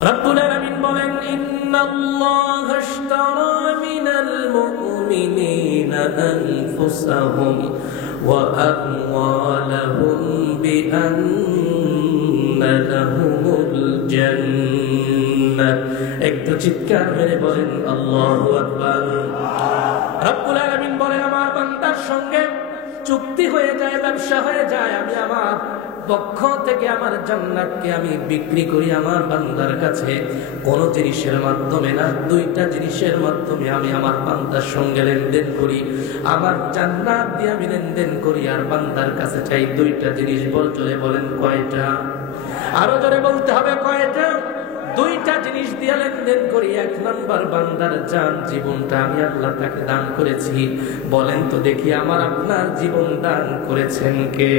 রব্বুল আলামিন বলেন, ইন্নাল্লাহা আশতারা মিনাল মুমিনিনা আনফুসাহুম ওয়া আমওয়ালাহুম বিআন্না লাহুমুল জান্নাহ। একটু চিৎকার মেরে বলেন আল্লাহু আকবার। রব্বুল আলামিন বলেন, আমার বান্দার সঙ্গে চুক্তি হয়ে যায়, ব্যবসা হয়ে যায়, আমি আমার পক্ষ থেকে আমার জান্নাতকে আমি বিক্রি করি আমার বান্দার কাছে। কোন জিনিসের মাধ্যমে না, দুইটা জিনিসের মাধ্যমে আমি আমার বান্দার সঙ্গে লেনদেন করি। আমার জান্নাত দিয়ে আমি লেনদেন করি আর বান্দার কাছে চাই দুইটা জিনিস। জোরে বলেন কয়টা? আরো জোরে বলতে হবে কয়টা? দুইটা জিনিস দিয়ে লেনদেন করি। এক নাম্বার, বান্দার জান, জীবনটা আমি আল্লাহ তাকে দান করেছি। বলেন তো দেখি, আমার আপনার জীবন দান করেছেন কে?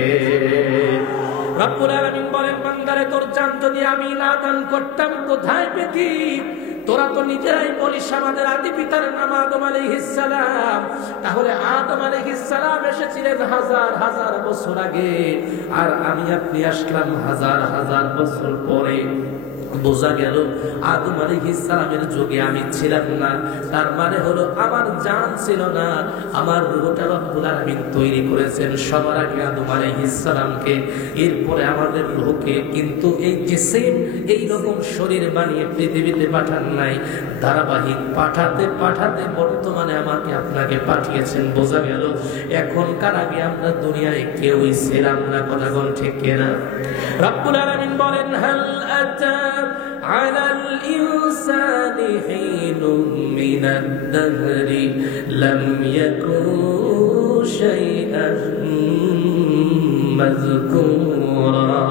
রব্বুল আলামিন বলেন, বান্দারে তোর জান যদি আমি না দান করতাম কোথায় পেতি? তোরা তো নিজেরাই বলিস আমাদের আদি পিতার নাম আদম আলাইহিস সালাম। তাহলে আদম আলাইহিস সালাম এসেছিলেন হাজার হাজার বছর আগে, আর আমি আপনি আসলাম হাজার হাজার বছর পরে। বোঝা গেল আদম আলাইহিস সালামের যুগে আমি ছিলাম না, তার মানে হলো আমার জান ছিল না। আমার রূহটা রব্বুল আলামিন তৈরি করেছেন সবার আগে আদম আলাইহিস সালামকে, এরপরে আমাদের রূহকে। কিন্তু এই জিসিম, এই রকম শরীর বানিয়ে পৃথিবীতে পাঠান নাই, ধারাবাহিক পাঠাতে পাঠাতে বর্তমানে আমাকে আপনাকে পাঠিয়েছেন। বোঝা গেল এখনকার আগে আমরা দুনিয়ায় কেউই ছিলাম না। কথা বল ঠিক কিনা? রব্বুল আলামিন বলেন, হাল আতা আলাল ইনসানি হিনুম মিনাদ দাহরি লাম ইয়াকুন শাইআন মাযকুরা।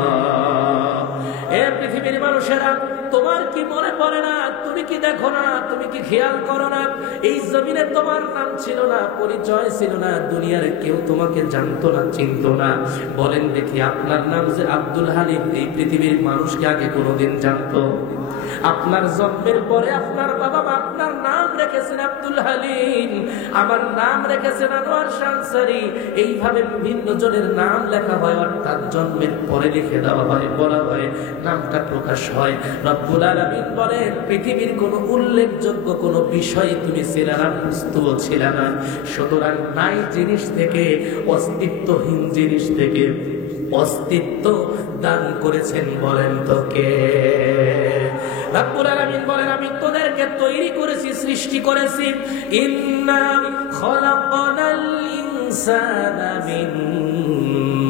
এ পৃথিবীর মানুষেরা, তোমার কি মনে পড়ে না? তুমি কি দেখো না? তুমি কি খেয়াল করো না? এই জমিনে তোমার নাম ছিল না, পরিচয় ছিল না, দুনিয়ার কেউ তোমাকে জানতো না, চিনতো না। বলেন দেখি, আপনার নাম যে আব্দুল হালিম, এই পৃথিবীর মানুষকে আগে কোনোদিন জানতো? আপনার জন্মের পরে আপনার বাবা মা আপনার নাম রেখেছেন আব্দুল হালিম, আমার নাম রেখেছেন আনোয়ার শানসারি। এইভাবে বিভিন্ন জনের নাম লেখা হয়, অর্থাৎ জন্মের পরে লিখে দেওয়া হয়, বলা হয়, নামটা প্রকাশ হয়। রব্বুল আলামিন বলেন, পৃথিবীর কোনো উল্লেখযোগ্য কোনো বিষয় তুমি ছিলে না, বস্তুও ছিলে না। সুতরাং নাই জিনিস থেকে, অস্তিত্বহীন জিনিস থেকে অস্তিত্ব দান করেছেন। বলেন তো কে? রব্বুল আলামিন বলেন, আমি তোদেরকে তৈরি করেছি, সৃষ্টি করেছি। ইন্না খলাকনাল ইনসানা মিন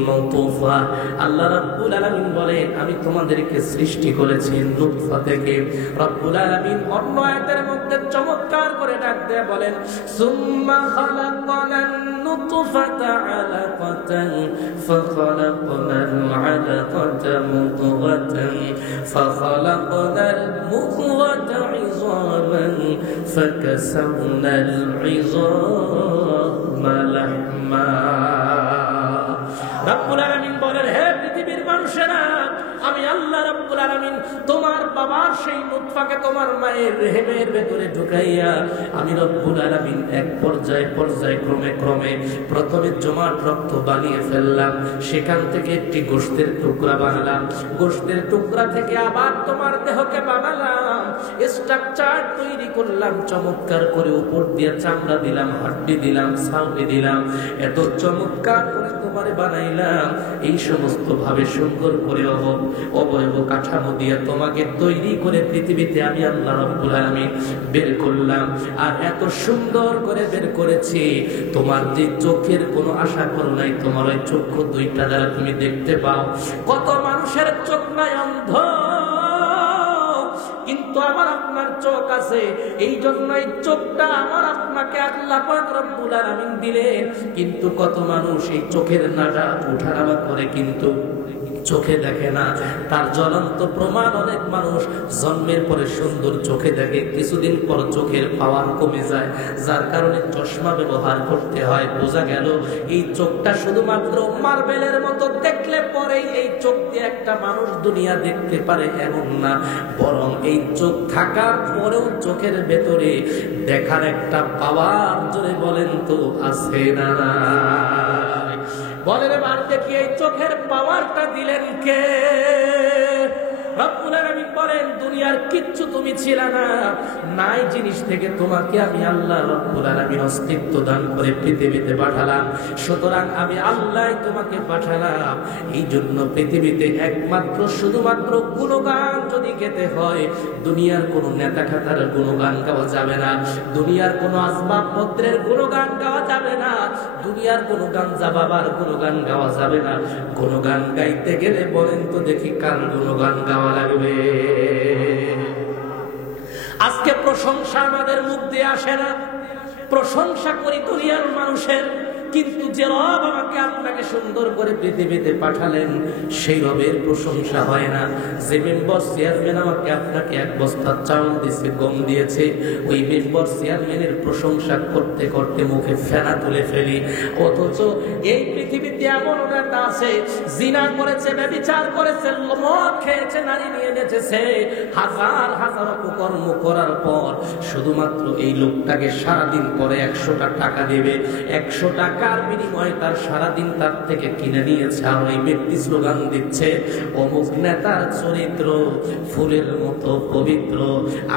নুতফা। আল্লাহ রাব্বুল আলামিন বলেন, আমি তোমাদেরকে সৃষ্টি করেছি নুতফা থেকে। রব্বুল আলামিন অন্য আয়াতের মধ্যে চমৎকার করে ডাক দিয়ে বলেন, সুম্মা খলাকনান নুতফাতা আলাকাতান ফাখলাকনাল আলাকাতা মুদগাতান ফাখলাকনাল মুদগাতা ইযামান ফাকাসাওনাল ইযামা লাহমা। রব্বুল আলামিন বলেন, হে পৃথিবীর মানুষেরা, আমি আল্লাহ রব্বুল আলামিন তোমার বাবার সেই নুতফাকে তোমার মায়ের রেহেমের ভেতরে ঢুকাইয়া আমি রব্বুল আলামিন এক পর্যায়ে পর্যায়ে ক্রমে ক্রমে প্রথমে জমাট রক্ত বানিয়ে ফেললাম, সেখান থেকে একটি গোশতের টুকরা বানালাম, গোশতের টুকরা থেকে আবার তোমার দেহকে বানালাম, স্ট্রাকচার তৈরি করলাম চমৎকার করে, উপর দিয়ে চামড়া দিলাম, হাড্ডি দিলাম, ছাউনি দিলাম, এত চমৎকার করে তোমারে বানাইলাম। এই সমস্ত ভাবে সুন্দর করে অবয়ব কাঠামো দিয়ে তোমাকে তৈরি করে পৃথিবীতে আমি আল্লাহ রাব্বুল আলামিন বের করলাম। আর এত সুন্দর করে বের করেছি, তোমার যে চোখের কোনো আশা করো নাই, তোমার ওই চক্ষু দুইটা দ্বারা তুমি দেখতে পাও। কত মানুষের চোখ নাই, অন্ধ, কিন্তু আমার আপনার চোখ আছে। এই জন্যই চোখটা আমার আপনাকে আল্লাহ পাক রব্বুল আলামিন দিলেন। কিন্তু কত মানুষ এই চোখের নাটা উঠানামা করে, কিন্তু চোখে দেখে না। তার জ্বলন্ত প্রমাণ, অনেক মানুষ জন্মের পরে সুন্দর চোখে দেখে, কিছুদিন পর চোখের পাওয়ার কমে যায়, যার কারণে চশমা ব্যবহার করতে হয়। বোঝা গেল এই চোখটা শুধুমাত্র মার্বেলের মতো দেখলে পরেই এই চোখ দিয়ে একটা মানুষ দুনিয়া দেখতে পারে এমন না, বরং এই চোখ থাকার পরেও চোখের ভেতরে দেখার একটা পাওয়ার, জোরে বলেন তো আছে না? বলেন এবার দেখি, এই চোখের পাওয়ারটা দিলেন কে? রব্বুল আলামিন বলেন দুনিয়ার কিচ্ছু তুমি ছিলে না, নাই জিনিস থেকে তোমাকে আমি আল্লাহ রব্বুল আলামিন অস্তিত্ব দান করে পৃথিবীতে পাঠালাম। সুতরাং আমি আল্লাহই তোমাকে পাঠালাম। এই জন্য পৃথিবীতে একমাত্র শুধুমাত্র গুণগান যদি গেতে হয়, দুনিয়ার কোন নেতা খাতার গুণগান গাওয়া যাবে না, দুনিয়ার কোন আসবাবপত্রের গুণগান গাওয়া যাবে না, দুনিয়ার কোন গাঞ্জা বাবার গুণগান গাওয়া যাবে না। গুণগান গাইতে গেলে বলেন তো দেখি কার গুণগান গাওয়া লাগবে? আজকে প্রশংসা আমাদের মুখ দিয়ে আসে না, প্রশংসা করি দুনিয়ার মানুষের, কিন্তু যে রব আমাকে আপনাকে সুন্দর করে পৃথিবীতে পাঠালেন সেই রবের প্রশংসা হয় না। যে মেম্বার চেয়ারম্যান আমাকে আপনাকে এক বস্তা চাউল দিয়েছে, গম দিয়েছে, ওই মেম্বার চেয়ারম্যানের প্রশংসা করতে করতে মুখে ফেনা তুলে ফেলি। অথচ এই পৃথিবীতে এমন নেতা আছে জিনা করেছে, ব্যভিচার করেছে, মদ খেয়েছে, নারী নিয়ে নেচেছে, হাজার হাজার অপকর্ম করার পর শুধুমাত্র এই লোকটাকে সারাদিন পরে 100টা টাকা দেবে, 100 টাকার বিনিময়ে তার সারাদিন তার থেকে কিনে নিয়েছে। আর ওই ব্যক্তি স্লোগান দিচ্ছে অমুক নেতার চরিত্র ফুলের মতো পবিত্র।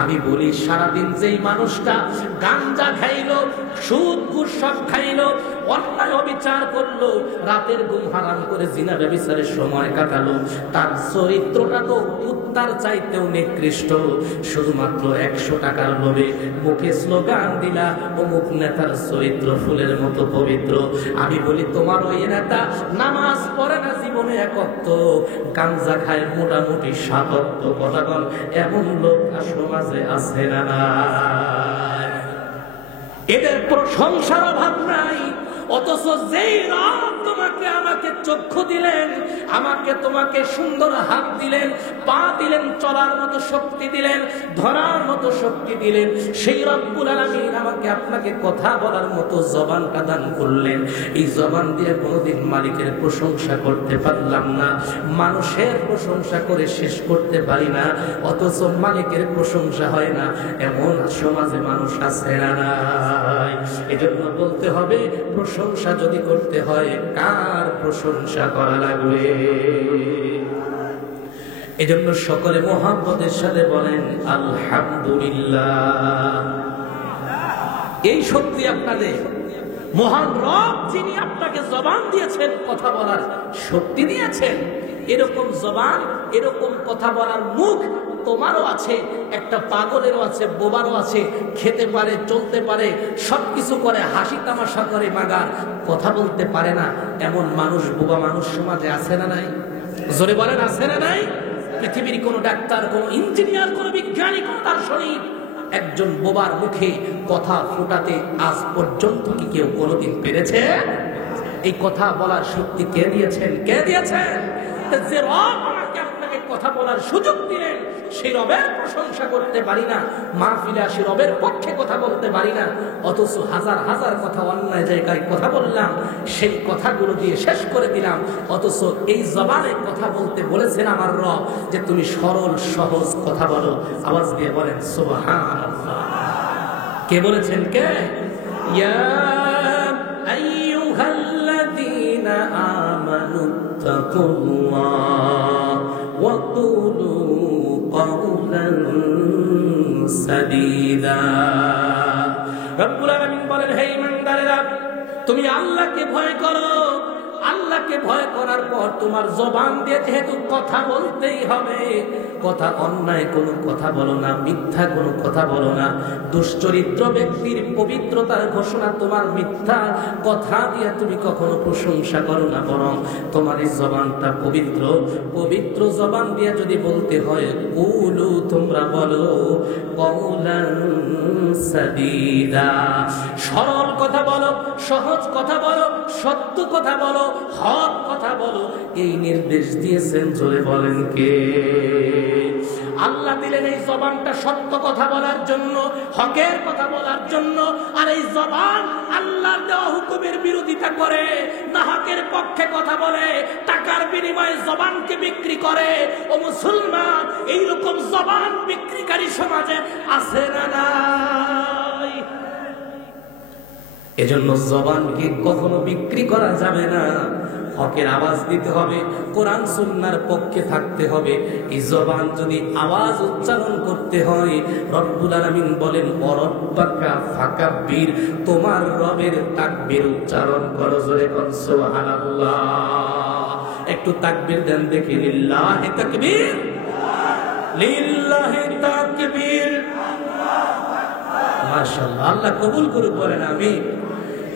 আমি বলি সারাদিন যেই মানুষটা গাঞ্জা খাইলো, সুদ ঘুষ সব খাইলো, অন্যায় অবিচার করলো, রাতের ঘুম হারাম করে জিনা ব্যভিচারের সময় কাটালো, তার চরিত্রটা তো কুত্তার চাইতেও নিকৃষ্ট। শুধুমাত্র 100 টাকার লোভে মুখে স্লোগান দিলা অমুক নেতার চরিত্র ফুলের মতো পবিত্র। আমি বলি তোমার ওই নেতা নামাজ পড়ে না জীবনে এক ওয়াক্ত, গাঞ্জা খায় মোটামুটি 7 ওয়াক্ত। কথা বল, এমন লোক সমাজে আছে না? এদের প্রশংসার অভাব নাই। অথচ যেই রব তোমাকে আমাকে চক্ষু দিলেন, আমাকে তোমাকে সুন্দর হাত দিলেন, পা দিলেন, চলার মতো শক্তি দিলেন, ধরার মতো শক্তি দিলেন, সেই রব্বুল আলামিন আমাকে আপনাকে কথা বলার মতো জবানটা দান করলেন। এই জবান দিয়ে কোনোদিন মালিকের প্রশংসা করতে পারলাম না, মানুষের প্রশংসা করে শেষ করতে পারি না, অথচ মালিকের প্রশংসা হয় না, এমন সমাজে মানুষ আছে না? এজন্য বলতে হবে প্রশংসা যদি করতে হয় কার প্রশংসা করা লাগবে? এজন্য সকলে মুহাব্বতের সাথে বলেন আলহামদুলিল্লাহ। এই শক্তি আপনাদের মহান রব যিনি আপনাকে জবান দিয়েছেন, কথা বলার শক্তি দিয়েছেন, এরকম জবান, এরকম কথা বলার মুখ তোমারও আছে, একটা পাগলেরও আছে, বোবারও আছে, খেতে পারে, চলতে পারে, সবকিছু করে, হাসি তামাশা করে, মাগার কথা বলতে পারে না, এমন মানুষ, বোবা মানুষ সমাজে আছে না নাই? জোরে বলেন আছে না নাই? পৃথিবীর কোন ডাক্তার, কোন ইঞ্জিনিয়ার, কোন বিজ্ঞানী, কোন দার্শনিক একজন বোবার মুখে কথা ফোটাতে আজ পর্যন্ত কি কেউ কোনোদিন পেরেছে? এই কথা বলার শক্তি কে দিয়েছেন? কে দিয়েছেন? যে রব আমাকে আপনাকে কথা বলার সুযোগ দিলেন, সেই রবের প্রশংসা করতে পারি না, মাহফিলে আসি রবের পক্ষে কথা বলতে পারি না, অথচ হাজার হাজার কথা অন্যায় জায়গায় কথা বললাম, সেই কথাগুলো দিয়ে শেষ করে দিলাম। অথচ এই জবানে কথা বলতে বলেছেন আমার রব যে তুমি সরল সহজ কথা বলো। আওয়াজ দিয়ে বলেন সুবহানাল্লাহ। কে বলেছেন? কে? ইয়া আইয়ুহাল্লাযীনা আমানু তাকুল্লাহ ওয়া কুলু কওলান সাদীদা। রব্বুল আলামিন বলেন, হে ঈমানদারেরা, তুমি আল্লাহকে ভয় করো। আল্লাহকে ভয় করার পর তোমার জবান দিয়ে যেহেতু কথা বলতেই হবে, কথা অন্যায় কোনো কথা বলো না, মিথ্যা কোনো কথা বলো না। দুশ্চরিত্র ব্যক্তির পবিত্রতার ঘোষণা তোমার মিথ্যা কথা দিয়ে তুমি কখনো প্রশংসা করো না, বরং তোমার এই জবানটা পবিত্র। পবিত্র জবান দিয়ে যদি বলতে হয়, কুলু, তোমরা বলো, কওলান সাদীদা, সরল কথা বলো, সহজ কথা বলো, সত্য কথা বলো, হক কথা বলো। এই নির্দেশ দিয়েছেন, জোরে বলেন কে? আল্লাহ দিলেন এই জবানটা সত্য কথা বলার জন্য, হকের কথা বলার জন্য। আর এই জবান আল্লাহর দেওয়া হুকুমের বিরোধিতা করে, না হকের পক্ষে কথা বলে, টাকার বিনিময়ে জবানকে বিক্রি করে। ও মুসলমান, এইরকম জবান বিক্রিকারী সমাজে আছে না নাই? এজন্য জবানকে কখনো বিক্রি করা যাবে না, হকের আওয়াজ দিতে হবে, কোরআন সুন্নাহর পক্ষে থাকতে হবে। এই জবান যদি আওয়াজ উচ্চারণ করতে হয়, রব্বুল আলামিন বলেন ওয়ারাব্বাকা ফাকাব্বির, তোমার রবের তাকবীর উচ্চারণ করো, জোরে বল সুবহানাল্লাহ। একটু তাকবীর দেন দেখি, লিল্লাহি তাকবীর, লিল্লাহি তাকবীর, মাশাআল্লাহ। আল্লাহ কবুল করুক, বলেন আমিন।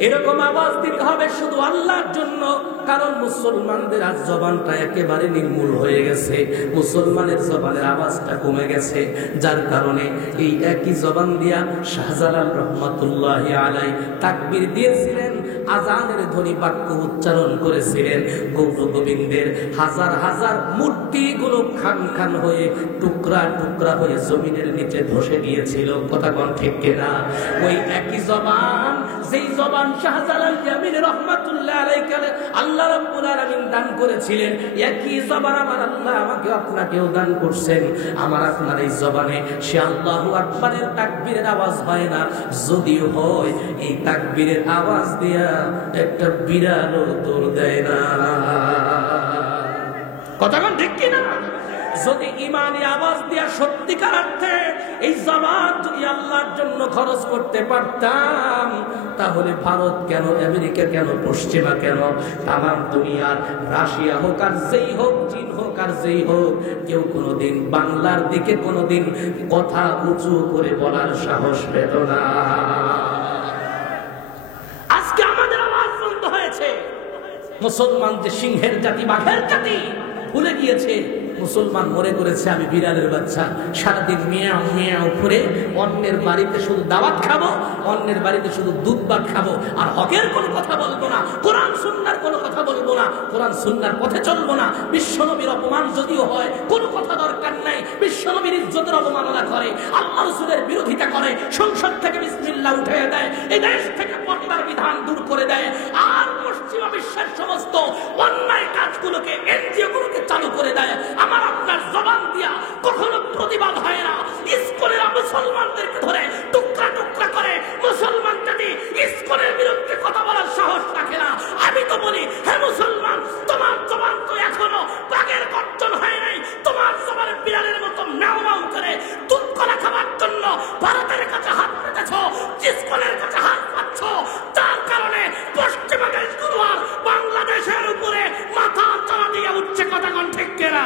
এরকম আওয়াজ দিতে হবে শুধু আল্লাহর জন্য, কারণ মুসলমানদের আজ জবানটা একেবারে নির্মূল হয়ে গেছে, মুসলমানের জবানের আওয়াজটা কমে গেছে, যার কারণে এই একই জবান দিয়া শাহজালাল রহমাতুল্লাহি আলাইহি তাকবীর দিয়েছিলেন, আজানের ধ্বনি বাক্য উচ্চারণ করেছিলেন, গৌর গোবিন্দের হাজার হাজার মূর্তিগুলো খান খান হয়ে টুকরা টুকরা হয়ে জমিনের নিচে ধসে গিয়েছিল। কথা কোন ঠিক কিনা? ওই একই জবান, যেই জবান শাহজালাল জামিল রহমাতুল্লাহ আলাইহি আল্লাহ রাব্বুল আলামিন দান করেছিলেন, একই জবান আমার আল্লাহ আমাকে আপনাকেও দান করছেন। আমার আপনার এই জবানে সে আল্লাহু আকবারের তাকবীরের আওয়াজ হয় না, যদিও হয় এই তাকবীরের আওয়াজ দিয়া একটা বিড়ালও দৌড় দেয় না। কথা কোন ঠিক কিনা? যদি ইমানি আওয়াজ দিয়া সত্যিকার অর্থে এই জবান যদি আল্লাহর জন্য খরচ করতে পারতাম, তাহলে ভারত কেন, আমেরিকা কেন, পশ্চিমা কেন, তামাম দুনিয়ার রাশিয়া হোক আর যেই হোক, চীন হোক আর যেই হোক, কেউ কোনোদিন বাংলার দিকে কোনোদিন কথা উঁচু করে বলার সাহস পেত না। আজকে আমাদের আওয়াজ বন্ধ হয়েছে। মুসলমান যে সিংহের জাতি, বাঘের জাতি, ভুলে গিয়েছে মুসলমান মনে করেছে আমি বিড়ালের বাচ্চা, সারাদিন মিয়াও মিয়াও করে অন্যের বাড়িতে শুধু দাওয়াত খাবো, অন্যের বাড়িতে শুধু দুধ ভাত খাবো, আর হকের কোনো কথা বলবো না, কোরআন সুন্নাহর কোনো কথা বলবো না, কোরআন সুন্নাহর পথে চলবো না। বিশ্বনবীর অপমান যদিও হয়, কোনো কথা দরকার নাই। বিশ্বনবীর ইজ্জতের অবমাননা করে, আল্লাহ রাসূলের বিরোধিতা করে, সংসদ থেকে বিসমিল্লাহ উঠে দেয়, এই দেশ থেকে পর্দার বিধান দূর করে দেয়, আর পশ্চিমা বিশ্বের সমস্ত অন্যায় কাজগুলোকে, এনজিও গুলোকে চালু করে দেয়। আমার আপনার জবান দিয়া কখনো প্রতিবাদ হয় না। ইসকনের মুসলমানদেরকে ধরে টুকরা টুকরা করে মুসলমান জাতি ইসকনের বিরুদ্ধে কথা বলার সাহস রাখে না। আমি তো বলি, হে মুসলমান, তোমার জবান তো এখনো বাঘের গর্জন হয় নাই, তোমার জবানে বিড়ালের মতো ম্যাও ম্যাও করে দুধ কলা খাবার জন্য ভারতের কাছে হাত পেতেছ, ইসকনের কাছে হাত পাচ্ছ, যার কারণে পশ্চিমা দেশগুলো আর বাংলাদেশের উপরে মাথা চালা দিয়ে উঠছে। কথা কোন ঠিক কিনা?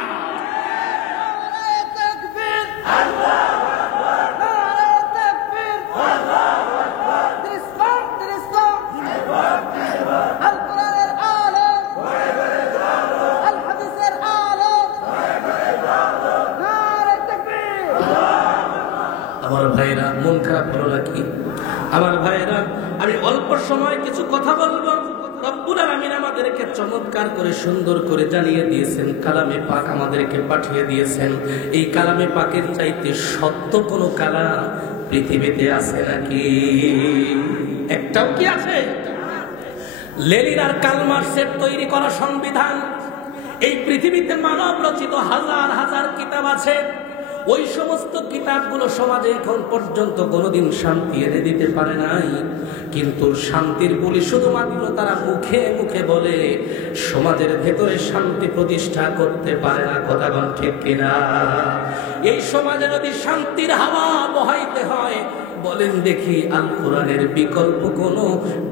আমার ভাইরা, মন খারাপ হলো নাকি? আমার ভাইরা, আমি অল্প সময় কিছু কথা বলবো। রব্বুল আলামিন আমাদেরকে চমৎকার করে সুন্দর করে জানিয়ে দিয়েছেন, কালামে পাক আমাদেরকে পাঠিয়ে দিয়েছেন। এই কালামে পাকের চাইতে সত্য কোনো কালাম পৃথিবীতে আছে নাকি? একটাও কি আছে? লেনিন আর কার্ল মার্ক্সের তৈরি করা সংবিধান, এই পৃথিবীতে মানব রচিত হাজার হাজার কিতাব আছে। ওই সমস্ত কিতাবগুলো সমাজে এখন পর্যন্ত কোনোদিন শান্তি এনে দিতে পারে নাই, কিন্তু শান্তির বলি শুধুমাত্র তারা মুখে মুখে বলে, সমাজের ভেতরে শান্তি প্রতিষ্ঠা করতে পারে না। কথা বল ঠিক কিনা? এই সমাজে যদি শান্তির হাওয়া বহাইতে হয়, বলেন দেখি আল কোরআনের বিকল্প কোন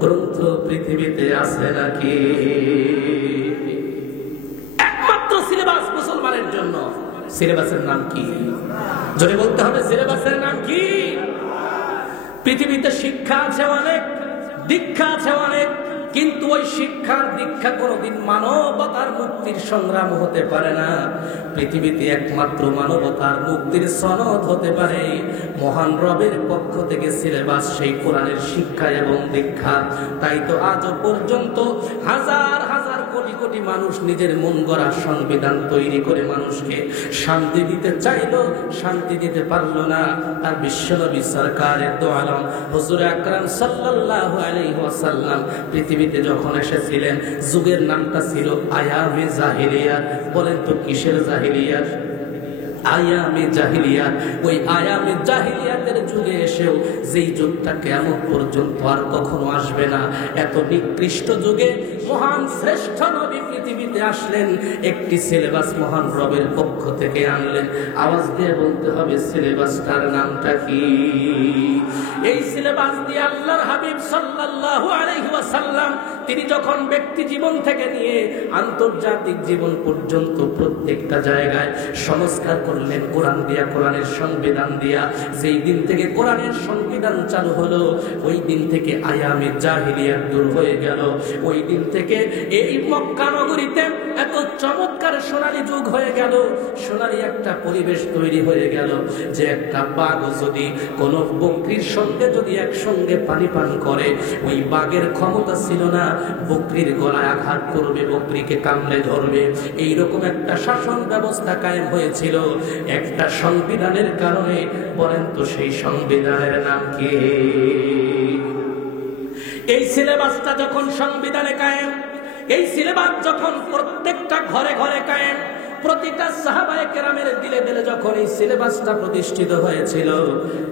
গ্রন্থ পৃথিবীতে আছে নাকি? একমাত্র সিলেবাস মুসলমানের জন্য। সিলেবাসের নাম কি? জোরে বলতে হবে, সিলেবাসের নাম কি? পৃথিবীতে শিক্ষা আছে অনেক, দীক্ষা আছে অনেক, কিন্তু ওই শিক্ষার দীক্ষা কোনোদিন মানবতার মুক্তির সংগ্রাম হতে পারে না। পৃথিবীতে একমাত্র মানবতার মুক্তির সনদ হতে পারে মহান রবের পক্ষ থেকে সিলেবাস, সেই কোরআনের শিক্ষা এবং দীক্ষা। তাই তো আজও পর্যন্ত হাজার হাজার কোটি কোটি মানুষ নিজের মন গড়া সংবিধান তৈরি করে মানুষকে শান্তি দিতে চাইলো, শান্তি দিতে পারলো না। আর বিশ্বনবী সরকারের দো আলম হুজুর আকরাম সাল্লাল্লাহু আলাইহি ওয়াসাল্লাম পৃথিবীতে যখন এসেছিলেন, যুগের নামটা ছিল আয়ামে জাহিলিয়াত। বলেন তো কিসের জাহিলিয়াত? আয়ামে জাহিলিয়াত, ওই আয়ামে জাহিলিয়াতের যুগে এসেও যেই যুগটা কিয়ামত পর্যন্ত আর কখনো আসবে না, এত নিকৃষ্ট যুগে মহান শ্রেষ্ঠ নবী পৃথিবীতে আসলেন, একটি সিলেবাস মহান রবের পক্ষ থেকে আনলেন। আওয়াজ দিয়ে বলতে হবে সিলেবাসটার নামটা কি? এই সিলেবাস দিয়ে আল্লাহর হাবিব সাল্লাল্লাহু আলাইহি ওয়াসাল্লাম তিনি যখন ব্যক্তি জীবন থেকে নিয়ে আন্তর্জাতিক জীবন পর্যন্ত প্রত্যেকটা জায়গায় সংস্কার করলেন কোরআন দিয়া, কোরআনের সংবিধান দিয়া। যেই দিন থেকে কোরআনের সংবিধান চালু হলো, ওই দিন থেকে আয়ামে জাহিলিয়াত দূর হয়ে গেল। ওই দিন থেকে এই মক্কা নগরীতে এত চমৎকার সোনালী যুগ হয়ে গেল, সোনালী একটা পরিবেশ তৈরি হয়ে গেল যে একটা বাঘ যদি কোন বকরির সঙ্গে যদি একসঙ্গে পানি পান করে, ওই বাঘের ক্ষমতা ছিল না বকরির গলায় আঘাত করবে, বকরিকে কামড়ে ধরবে। এইরকম একটা শাসন ব্যবস্থা কায়েম হয়েছিল একটা সংবিধানের কারণে। বলেন তো সেই সংবিধানের নাম কি? এই সিলেবাসটা যখন সংবিধানে কায়েম, এই সিলেবাস যখন প্রত্যেকটা ঘরে ঘরে কায়েম, প্রতিটা সাহাবায়ে কেরামের দিলে দিলে যখন এই সিলেবাসটা প্রতিষ্ঠিত হয়েছিল,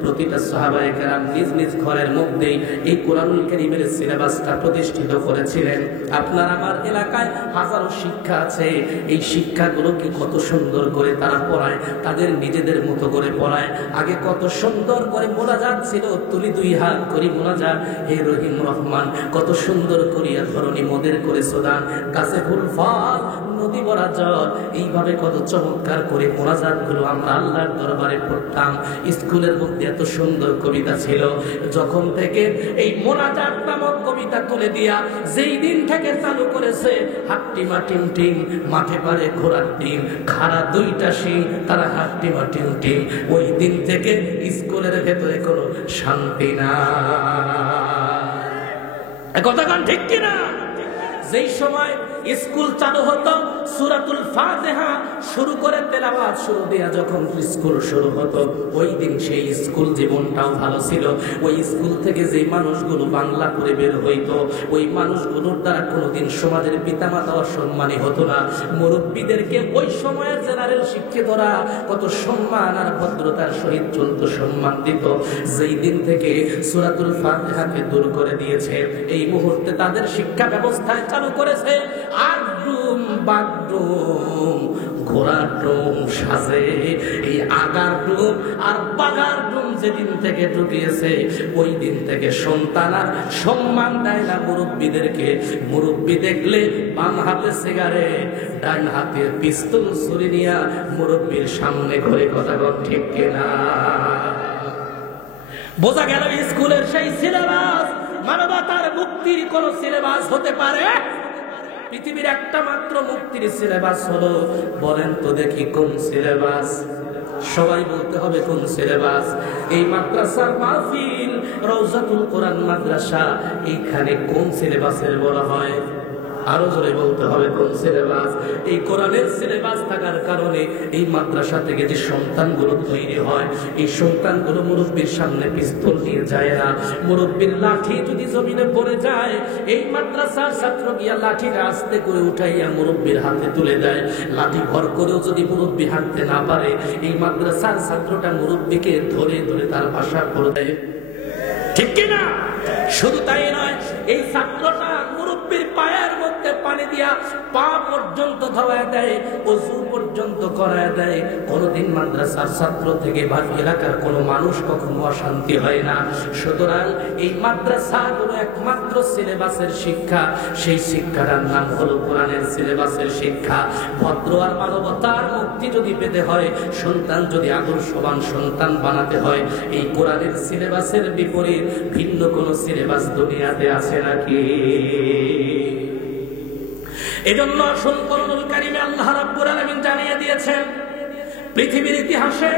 প্রতিটা সাহাবায়ে কেরাম নিজ নিজ ঘরের মধ্যেই এই কোরআনুল কারীমের সিলেবাসটা প্রতিষ্ঠিত করেছিলেন। আপনার আমার এলাকায় হাজারো শিক্ষা আছে, এই শিক্ষাগুলোকে কত সুন্দর করে তারা পড়ায়, তাদের নিজেদের মতো করে পড়ায়। আগে কত সুন্দর করে মোনাজাত ছিল, তুলি দুই হাত করি মোনাজাত, হে রহিম রহমান, কত সুন্দর করিয়া ধরণী মোদের করে সোদান, গাছে ফুল ফল নদী ভরা জল, এইভাবে কত চমৎকার করে মোনাজাত গুলো আমরা আল্লাহর দরবারে পড়তাম। স্কুলের মধ্যে এত সুন্দর কবিতা ছিল। যখন থেকে এই মোনাজাত নামক কবিতা তুলে দিয়া যেই দিন থেকে চালু করেছে, হাট্টিমা টিম টিম মাঠে পারে ঘোড়ার ডিম, খাড়া দুইটা শিং তারা হাট্টিমা টিম টিম, ওই দিন থেকে স্কুলের ভেতরে কোনো শান্তি না। কথা গান ঠিক কিনা? যেই সময় স্কুল চালু হতো, সূরাতুল ফাতিহা শুরু করে তেলাওয়াত শুরু দেয়া যখন স্কুল শুরু হতো, ওই দিন সেই স্কুল জীবনটাও ভালো ছিল। ওই স্কুল থেকে যে মানুষগুলো বাংলা করে বের হইতো, ওই মানুষগুলোর দ্বারা কোনোদিন সমাজের পিতামাতা অসম্মানী হতো না। মুরব্বীদেরকে ওই সময়ের জেনারেল শিক্ষিতরা কত সম্মান আর ভদ্রতার সহিত চলত, সম্মান দিত। যেই দিন থেকে সূরাতুল ফাতিহাকে দূর করে দিয়েছে, এই মুহূর্তে তাদের শিক্ষা ব্যবস্থায় চালু করেছে আর রুম বাথরুম ঘোড়ার রুম সাজে। এই আগার রুম আর বাগার রুম যেদিন থেকে ঢুকিয়েছে, ওই দিন থেকে সন্তান আর সম্মান দেয় না মুরব্বীদেরকে। মুরব্বী দেখলে বাম হাতে সিগারেট, ডান হাতে পিস্তল ছুরি নিয়া মুরব্বীর সামনে ঘরে কথা বল, ঠিক কিনা? বোঝা গেল স্কুলের সেই সিলেবাস মানবতার মুক্তির কোন সিলেবাস হতে পারে? পৃথিবীর একটা মাত্র মুক্তির সিলেবাস হলো, বলেন তো দেখি কোন সিলেবাস? সবাই বলতে হবে কোন সিলেবাস? এই মাদ্রাসার মাহফিল রওজাতুল কোরআন মাদ্রাসা, এইখানে কোন সিলেবাসের বলা হয়? আরো জোরে বলতে হবে কোন সিলেবাস? এই কোরআনের সিলেবাস থাকার কারণে এই মাদ্রাসা থেকে যে সন্তানগুলো তৈরি হয়, এই সন্তানগুলো মুরব্বীর সামনে পিস্তল নিয়ে যায় না। মুরব্বীর লাঠি যদি জমিনে পড়ে যায়, এই মাদ্রাসার ছাত্র গিয়া লাঠিটা আস্তে করে উঠাইয়া মুরব্বীর হাতে তুলে দেয়। লাঠি ভর করেও যদি মুরব্বী হাঁটতে না পারে, এই মাদ্রাসার ছাত্রটা মুরব্বীকে ধরে ধরে তার ভাষা করে দেয়, ঠিক কিনা? শুধু তাই নয়, এই ছাত্রটা মুরব্বীর পায়ের মধ্যে পানি দিয়া পা পর্যন্ত ধোয়া দেয়, ওযু পর্যন্ত করায় দেয়। কোনদিন মাদ্রাসার ছাত্র থেকে বা এলাকার কোনো মানুষ কখনো অশান্তি হয় না। সুতরাং এই মাদ্রাসাগুলো একমাত্র সিলেবাসের শিক্ষা, সেই শিক্ষাটার নাম হলো কোরআনের সিলেবাসের শিক্ষা। ভদ্র আর মানবতার মুক্তি যদি পেতে হয়, সন্তান যদি আদর্শবান সন্তান বানাতে হয়, এই কোরআনের সিলেবাসের বিপরীত ভিন্ন কোন সিলেবাস দুনিয়াতে আছে নাকি? এজন্য কোরআনুল কারীমে আল্লাহ রাব্বুল আলামিন জানিয়ে দিয়েছেন, পৃথিবীর ইতিহাসে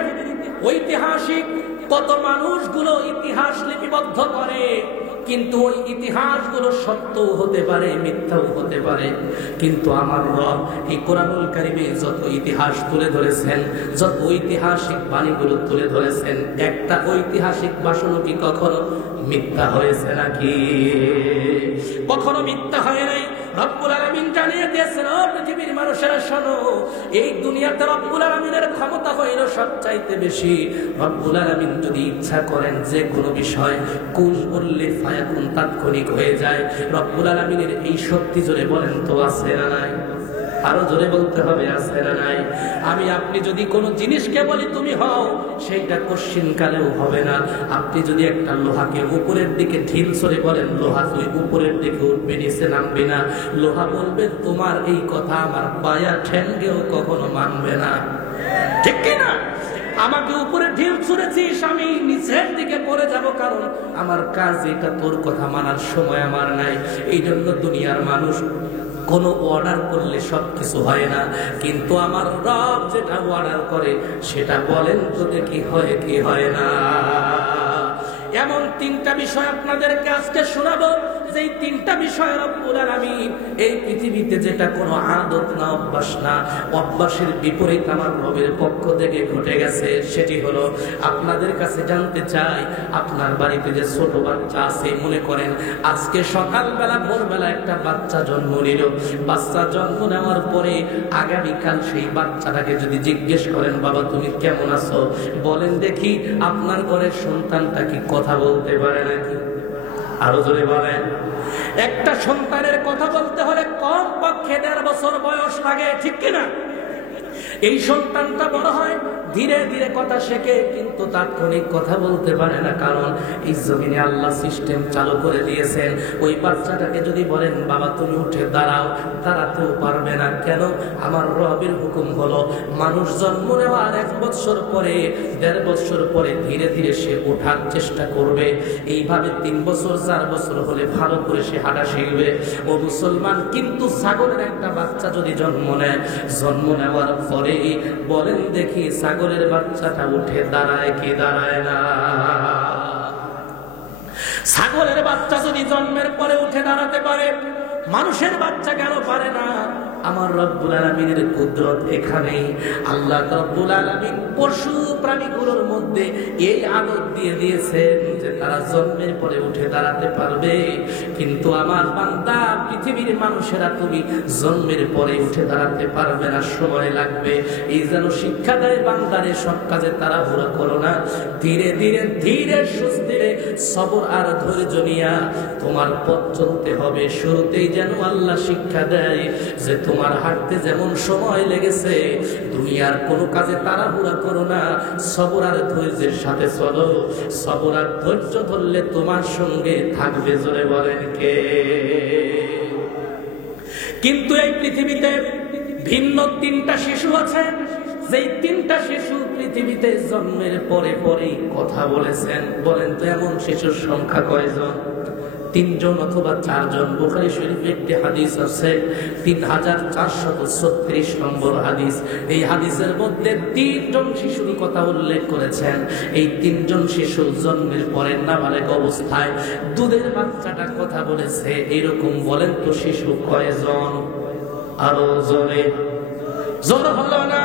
ঐতিহাসিক কত মানুষগুলো ইতিহাস লিপিবদ্ধ করে, কিন্তু ওই ইতিহাসগুলো সত্যও হতে পারে, মিথ্যাও হতে পারে। কিন্তু আমার রব এই কোরআনুল কারীমে যত ইতিহাস তুলে ধরেছেন, যত ঐতিহাসিক বাণীগুলো তুলে ধরেছেন, একটা ঐতিহাসিক ভাষণ কি কখনো মিথ্যা হয়েছে নাকি? কখনো মিথ্যা হয় নাই। রব্বুল আলামিন জানিয়ে দিয়েছেন, ও পৃথিবীর মানুষেরা শোনো, এই দুনিয়াতে রব্বুল আলামিনের ক্ষমতা হইল সবচাইতে বেশি। রব্বুল আলামিন যদি ইচ্ছা করেন যে কোনো বিষয় কুন বললে ফায়াকুন তাৎক্ষণিক হয়ে যায়। রব্বুল আলামিনের এই শক্তি জোরে বলেন তো আছে না নাই? আরো জোরে বলতে হবে আছে না নাই? আমি আপনি যদি কোনো জিনিসকে বলি তুমি হও, সেইটা কশ্চিন কালেও হবে না। আপনি যদি একটা লোহাকে উপরের দিকে ঢিল ছড়ে বলেন লোহা তুই উপরের দিকে উঠবে, নিচে নামবে না, লোহা বলবে তোমার এই কথা আমার বায়া ঠ্যাঙ্গেও কখনো মানবে না। ঠিক কিনা? আমাকে উপরে ঢিল ছুঁড়েছিস, আমি নিচের দিকে পড়ে যাব, কারণ আমার কাজ এটা, তোর কথা মানার সময় আমার নাই। এই জন্য দুনিয়ার মানুষ কোন অর্ডার করলে সবকিছু হয় না, কিন্তু আমার রব যেটা অর্ডার করে সেটা বলেন তো দেখি হয় কি হয় না। এমন তিনটা বিষয় আপনাদেরকে আজকে শোনাবো, যে তিনটা বিষয় রব্বুল আলামিন এই পৃথিবীতে যেটা কোনো আদত না, অভ্যাস না, অভ্যাসের বিপরীত আমার রবের পক্ষ থেকে ঘটে গেছে। সেটি হলো, আপনাদের কাছে জানতে চাই, আপনার বাড়িতে যে ছোট বাচ্চা আছে, মনে করেন আজকে সকালবেলা ভোরবেলা একটা বাচ্চা জন্ম নিল। বাচ্চা জন্ম নেওয়ার পরে আগামীকাল সেই বাচ্চাটাকে যদি জিজ্ঞেস করেন বাবা তুমি কেমন আছো, বলেন দেখি আপনার ঘরের সন্তানটা কি কথা বলতে পারে নাকি? আরো জোরে বলেন। একটা সন্তানের কথা বলতে হলে কম পক্ষে 1.5 বছর বয়স লাগে, ঠিক কিনা? এই সন্তানটা বড় হয়, ধীরে ধীরে কথা শেখে, কিন্তু তাৎক্ষণিক কথা বলতে পারে না, কারণ এই জমিনে আল্লাহ সিস্টেম চালু করে দিয়েছেন। ওই বাচ্চাটাকে যদি বলেন বাবা তুমি উঠে দাঁড়াও, দাঁড়াতেও পারবে না। কেন? আমার রবের হুকুম হলো মানুষ জন্ম নেওয়ার 1 বছর পরে, 1.5 বছর পরে ধীরে ধীরে সে ওঠার চেষ্টা করবে। এইভাবে 3 বছর 4 বছর হলে ভালো করে সে হাঁটা শিখবে। ও মুসলমান, কিন্তু ছাগলের একটা বাচ্চা যদি জন্ম নেয়, জন্ম নেওয়ার পরে বলেন দেখি ছাগলের বাচ্চাটা উঠে দাঁড়ায় কি দাঁড়ায় না? ছাগলের বাচ্চা যদি জন্মের পরে উঠে দাঁড়াতে পারে, মানুষের বাচ্চা কেন পারে না? আমার রব্বুল আলামিনের কুদরত এখানেই। আল্লাহ রব্বুল আলামিন পশু প্রাণীগুলোর মধ্যে এই আদত দিয়ে দিয়েছেন যে তারা জন্মের পরে উঠে দাঁড়াতে পারবে। কিন্তু আমার বান্দা, পৃথিবীর মানুষেরা তুমি জন্মের পরে উঠে দাঁড়াতে পারবে না, সময় লাগবে। এই যেন শিক্ষা দেয় বান্দারে, সব কাজে তাড়াহুড়া করো না, ধীরে ধীরে ধীরে সুস্থিরে সবর আর ধৈর্য নিয়া তোমার পথ চলতে হবে। শুরুতেই যেন আল্লাহ শিক্ষা দেয় যে তোমার হাঁটতে যেমন সময় লেগেছে, দুনিয়ার কোনো কাজে তাড়াহুড়া করো না, সবর আর ধৈর্যের সাথে চলো। সবর আর ধৈর্য ধরলে তোমার সঙ্গে থাকবে, জোরে বলেন কে? কিন্তু এই পৃথিবীতে ভিন্ন 3টা শিশু আছে, যেই 3টা শিশু পৃথিবীতে জন্মের পরে পরেই কথা বলেছেন। বলেন তো এমন শিশুর সংখ্যা কয়জন? 3 জন অথবা 4 জন। বুখারী শরীফে একটি হাদিস আছে, 3436 নম্বর হাদিস। এই হাদিসের মধ্যে 3 জন শিশুর কথা উল্লেখ করেছেন। এই 3 জন শিশু জন্মের পরে নাবালেগ অবস্থায় দুধের বাচ্চাটা কথা বলেছে। এরকম বলেন তো শিশু কয়জন? আরো জোরে, জোর হলো না?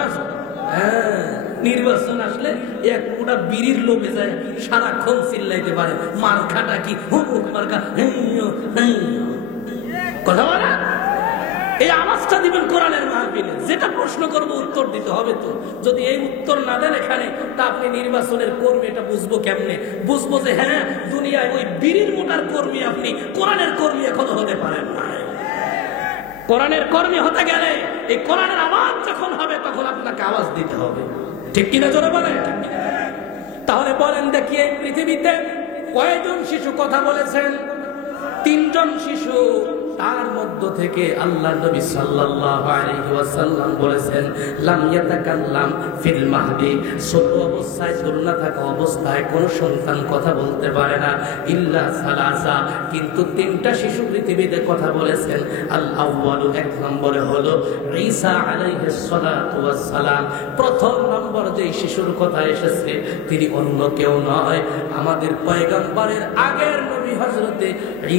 হ্যাঁ, নির্বাচন আসলে এক পুরা বিড়ির লোভে যায়, সারাক্ষণ চিল্লাইতে পারে মার্কাটা কি, হুক মার্কা, কথা বলা। এই আওয়াজটা দিবেন কোরআনের মাহফিলে, যেটা প্রশ্ন করবো উত্তর দিতে হবে। তো যদি এই উত্তর না দেন এখানে, তা আপনি নির্বাচনের কর্মী, এটা বুঝবো কেমনে? বুঝবো যে হ্যাঁ, দুনিয়ায় ওই বিড়ির মোটার কর্মী আপনি, কোরআনের কর্মী এখনো হতে পারেন না। কোরআনের কর্মী হতে গেলে এই কোরআনের আওয়াজ যখন হবে তখন আপনাকে আওয়াজ দিতে হবে, ঠিক কিনা জোরে বলেন? তাহলে বলেন দেখি এই পৃথিবীতে কয়জন শিশু কথা বলেছেন? 3 জন শিশু। তার মধ্য থেকে আল্লাহ নবী সাল্লাল্লাহু আলাইহি ওয়াসাল্লাম বলেছেন, লাম ইয়াতাকাল্লাম ফিল মাহদি, ছোট অবস্থায়, তরুণা থাকা অবস্থায় কোনো সন্তান কথা বলতে পারে না, ইল্লা সালাসা, কিন্তু 3টা শিশু পৃথিবীতে কথা বলেছেন। আল আউয়ালু, 1 নম্বরে হলো ঈসা আলাইহিস সালাতু ওয়াস সালাম। প্রথম নম্বর যেই শিশুর কথা এসেছে তিনি অন্য কেউ নয়, আমাদের পয়গম্বরের আগের নবী হযরতে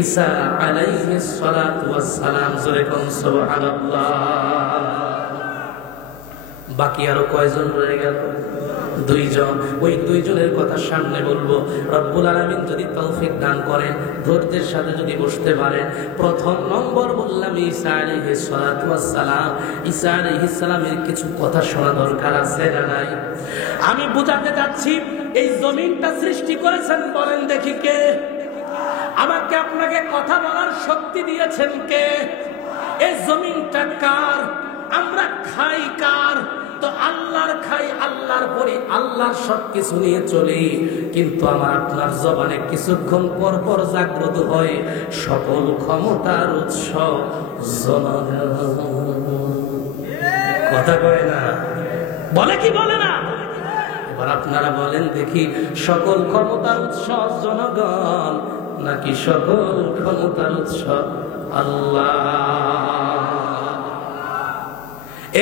ঈসা আলাইহিস সালাতু ওয়াস সালাম। জোরে কোন সুবহানাল্লাহ। বাকি আরো কয়জন রয়ে গেল? দুইজন, ওই দুইজনের কথা সামনে বলবো। রব্বুল আলামিন যদি তৌফিক দান করেন, ধৈর্যের সাথে যদি বসতে পারেন, প্রথম নম্বর বললাম ঈসা আলাইহিস সালাতু ওয়াস সালাম। ঈসা আলাইহিস সালামের কিছু কথা শোনা দরকার আছে না নাই? আমি বুঝাতে যাচ্ছি, এই জমিনটা সৃষ্টি করেছেন বলেন দেখি কে? আমাকে আপনাকে কথা বলার শক্তি দিয়েছেন কে? এই জমিনটা কার? আমরা খাই কার? তো আল্লাহর খাই, আল্লাহর পরে আল্লাহর সবকিছু নিয়ে চলি। কিন্তু আমার আপনার জবানে কিছুক্ষণ পর পর জাগ্রত হয় সকল ক্ষমতার উৎস জনগণ। কথা কয় না? বলে কি বলে না? এবার আপনারা বলেন দেখি, সকল ক্ষমতার উৎস জনগণ নাকি সকল ক্ষমতার উৎস আল্লাহ?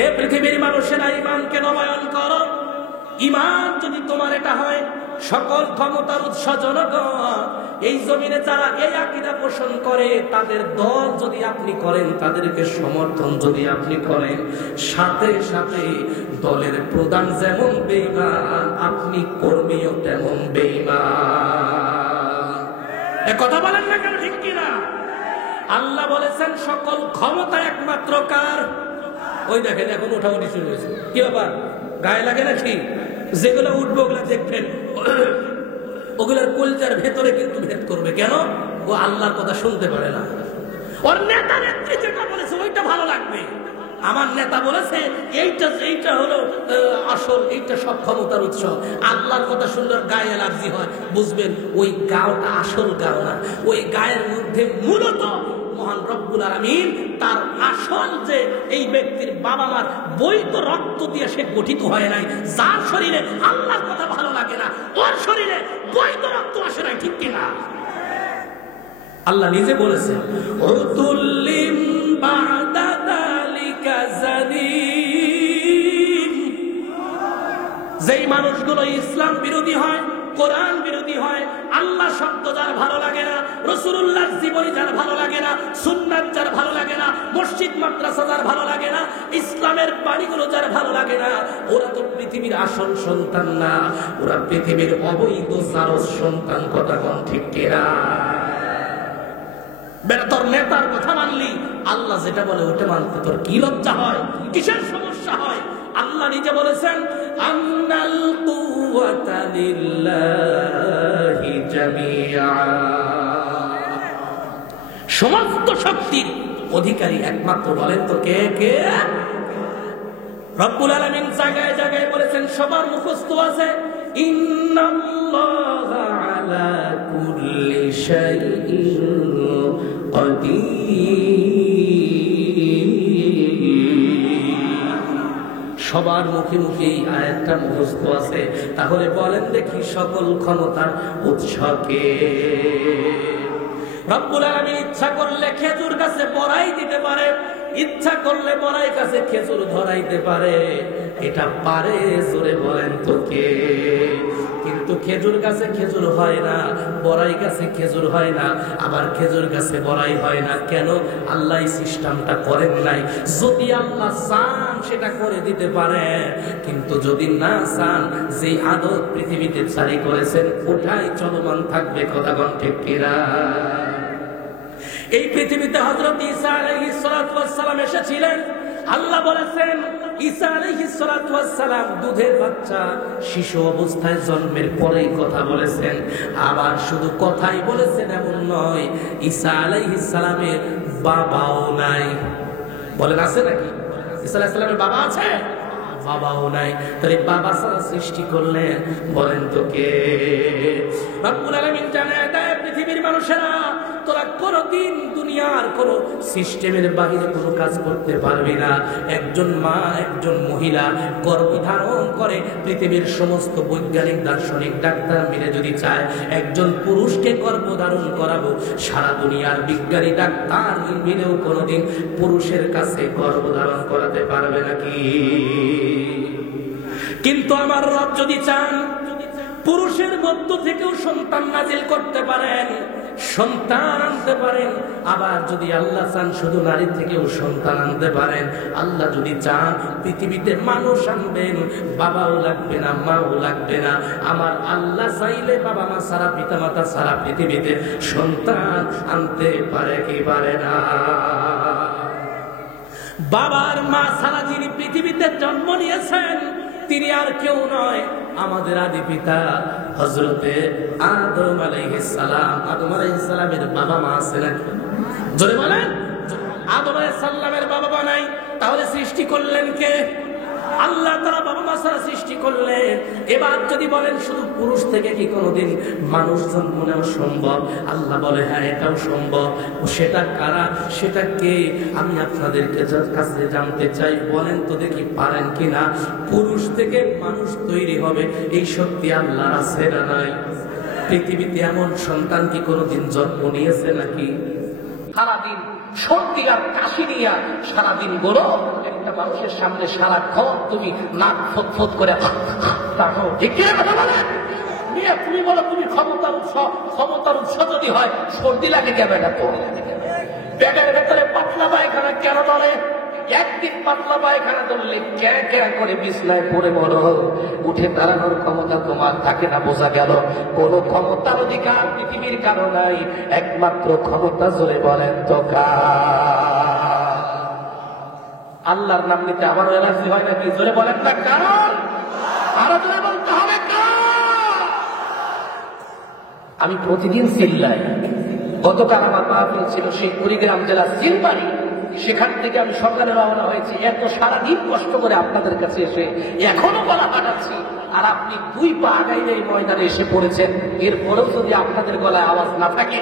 এ পৃথিবীর মানুষেরা ঈমানকে নবায়ন করো। ঈমান যদি তোমার এটা হয়, সকল ক্ষমতার উৎস জনগণ, এই জমিনে যারা এই আকীদা পোষণ করে তাদের দল যদি আপনি করেন, তাদেরকে সমর্থন যদি আপনি করেন, সাথে সাথে দলের প্রধান যেমন বেঈমান, আপনি কর্মীও তেমন বেঈমান। এ কথা বলেন না কেন? ঠিক কিনা? আল্লাহ বলেছেন সকল ক্ষমতা একমাত্র কার? ওই দেখেন এখন উঠাউঠি শুরু হয়েছে। কি ব্যাপার, গায়ে লাগে নাকি? যেগুলো উঠবে ওগুলো দেখবেন, ওগুলোর কলজার ভেতরে কিন্তু ভেদ করবে। কেন? ও আল্লাহর কথা শুনতে পারে না। ওর নেতা নেত্রী যেটা বলেছে ওইটা ভালো লাগবে। আমার নেতা বলেছে এইটা হলো আসল, এইটা সব ক্ষমতার উৎস। আল্লাহর কথা শুনলে গায়ে অ্যালার্জি হয়। বুঝবেন ওই গাওটা আসল গাও না, ওই গায়ের মধ্যে মূলত মহান রব্বুল আলামিন তার আসল যে এই ব্যক্তির বাবা মার বৈধ রক্ত দিয়ে সে গঠিত হয় নাই। যার শরীরে আল্লাহর কথা ভালো লাগে না, ওর শরীরে বৈধ রক্ত আসে নাই। ঠিক কিনা? আল্লাহ নিজে বলেছেন, উতুল্লিম বাদা যালিকা যানিম। যেই মানুষগুলো ইসলাম বিরোধী হয়, কোরআন বিরোধী হয়, আল্লাহ শব্দ যার ভালো লাগে না, রাসূলুল্লাহর জীবনী যার ভালো লাগে না, সুন্নাত যার ভালো লাগে না, মসজিদ মাদ্রাসা যার ভালো লাগে না, ইসলামের বাণীগুলো যার ভালো লাগে না, ওরা তো পৃথিবীর আসল সন্তান না, ওরা পৃথিবীর অবৈধ জারজ সন্তান। কথা কোন ঠিক কিনা? বেটা তোর নেতার কথা মানলি, আল্লাহ যেটা বলে ওটা মানতে তোর কি লজ্জা হয়? কিসের সমস্যা হয়? আল্লাহ নিজে বলেছেন, আন্নাল কুওয়াতা লিল্লাহি জামিআ। সমস্ত শক্তির অধিকারী একমাত্র বলেন তো কে? কে? রব্বুল আলামিন জায়গায় জায়গায় বলেছেন, সবার মুখস্থ আছে, ইন্নাল্লাহা আলা কুল্লি শাইইন কাদির। সবার মুখে মুখে এই আয়াতটা মুখস্থ আছে। তাহলে বলেন দেখি সকল ক্ষমতার উৎস কে? রব্বুল আলামিন ইচ্ছা করলে খেজুর গাছে বড়াই দিতে পারে, ইচ্ছা করলে বড়াই গাছে খেজুর ধরাইতে পারে। এটা পারে, জোরে বলেন তো কে? কিন্তু খেজুর গাছে খেজুর হয় না, বড়াই গাছে খেজুর হয় না, আবার খেজুর গাছে বড়াই হয় না। কেন? আল্লাহ এই সিস্টেমটা করেন নাই। যদি আল্লাহ চান সেটা করে দিতে পারে, কিন্তু যদি না চান, যে আদত পৃথিবীতে জারি করেছেন ওটাই চলমান থাকবে। কথা কোন ঠিক কিনা? এই পৃথিবীতে হযরত ঈসা আলাইহিস সালাতু ওয়াস সালাম এসেছিলেন। আল্লাহ বলেছেন, ঈসা আলাইহিস সালাতু ওয়াস সালাম দুধের বাচ্চা, শিশু অবস্থায় জন্মের পরেই কথা বলেছেন। আবার শুধু কথাই বলেছেন এমন নয়, ঈসা আলাইহিস সালামের বাবাও নাই। বলেন আছে নাকি? ঈসা আলাইহিস সালামের বাবা আছে? বাবাও নাই। তাহলে বাবা ছাড়া সৃষ্টি করলেন, বলেন তো কে? রব্বুল আলামিন জানায় দেয়, পৃথিবীর মানুষেরা তোরা কোনদিন দুনিয়ার কোন সিস্টেমের বাইরে কোনো কাজ করতে পারবি না। একজন মা, একজন মহিলা গর্ভধারণ করে, পৃথিবীর সমস্ত বৈজ্ঞানিক, দার্শনিক, ডাক্তার মিলে যদি চায় একজন পুরুষকে গর্ভধারণ করাবো, সারা দুনিয়ার বিজ্ঞানী ডাক্তার মিলেও কোনোদিন পুরুষের কাছে গর্ভধারণ করাতে পারবে নাকি? কিন্তু আমার রব যদি চান, পুরুষের মধ্য থেকেও সন্তান নাজিল করতে পারেন, সন্তান আনতে পারেন। আবার যদি আল্লাহ চান শুধু নারী থেকেও সন্তান আনতে পারেন। আল্লাহ যদি চান পৃথিবীতে মানুষ আনবেন, বাবাও লাগবে না, মাও লাগবে না। আমার আল্লাহ চাইলে বাবা মা ছাড়া, পিতা মাতা ছাড়া পৃথিবীতে সন্তান আনতে পারে কি পারে না? বাবার মা ছাড়া যিনি পৃথিবীতে জন্ম নিয়েছেন তিনি আর কেউ নয়, আমাদের আদি পিতা হযরতে আদম আলাইহিস সালাম। আদম আলাইহিস সালামের বাবা মা আছে নাকি? জোরে বলেন। আদম আলাইহিস সালামের বাবা মা নাই, তাহলে সৃষ্টি করলেন কে? আল্লাহ তাআলা বাবা মা ছাড়া সৃষ্টি করলেন। এবার যদি বলেন শুধু পুরুষ থেকে কি কোনোদিন মানুষ জন্ম নেওয়া সম্ভব? আল্লাহ বলে হ্যাঁ, এটাও সম্ভব। সেটা কারা, সেটা কে? আমি আপনাদেরকে কাছে জানতে চাই, বলেন তো দেখি পারেন কিনা? পুরুষ থেকে মানুষ তৈরি হবে, এই শক্তি আল্লাহর আছে না নাই? পৃথিবীতে এমন সন্তান কি কোনোদিন জন্ম নিয়েছে নাকি? সারাদিন সর্দি আর কাশি নিয়ে সারাদিন বলো একটা মানুষের সামনে সারাক্ষণ তুমি নাক ফোঁত করে ঠিক কথা বলেন। তুমি বলো তুমি ক্ষমতার উৎস যদি হয় সর্দি লাগে কেন? এটা তো পেটের ভেতরে পাতলা পায়খানা কেন ধরে? একদিন পাতলা পায়খানা ধরলে ক্যা করে বিছনায় পড়ে মরো, উঠে দাঁড়ানোর ক্ষমতা তোমার থাকে না। বোঝা গেল কোন ক্ষমতার অধিকার পৃথিবীর কারো নাই, একমাত্র ক্ষমতা জোরে বলেন তো কার? আল্লাহর নাম নিতে আমারও এলার্জি হয় নাকি? জোরে বলেন না কারণ? আরো জোরে বলতে হবে কার? আমি প্রতিদিন চিল্লাই। গতকাল আমার মাহফিল ছিল সেই কুড়িগ্রাম জেলা সিলবাড়ি, সেখান থেকে আমি সকালে রওনা হয়েছি। এত সারাদিন কষ্ট করে আপনাদের কাছে এসে এখনো গলা কাটাচ্ছি, আর আপনি 2 পা আগাইলে এই ময়দানে এসে পড়েছেন। এরপরেও যদি আপনাদের গলায় আওয়াজ না থাকে,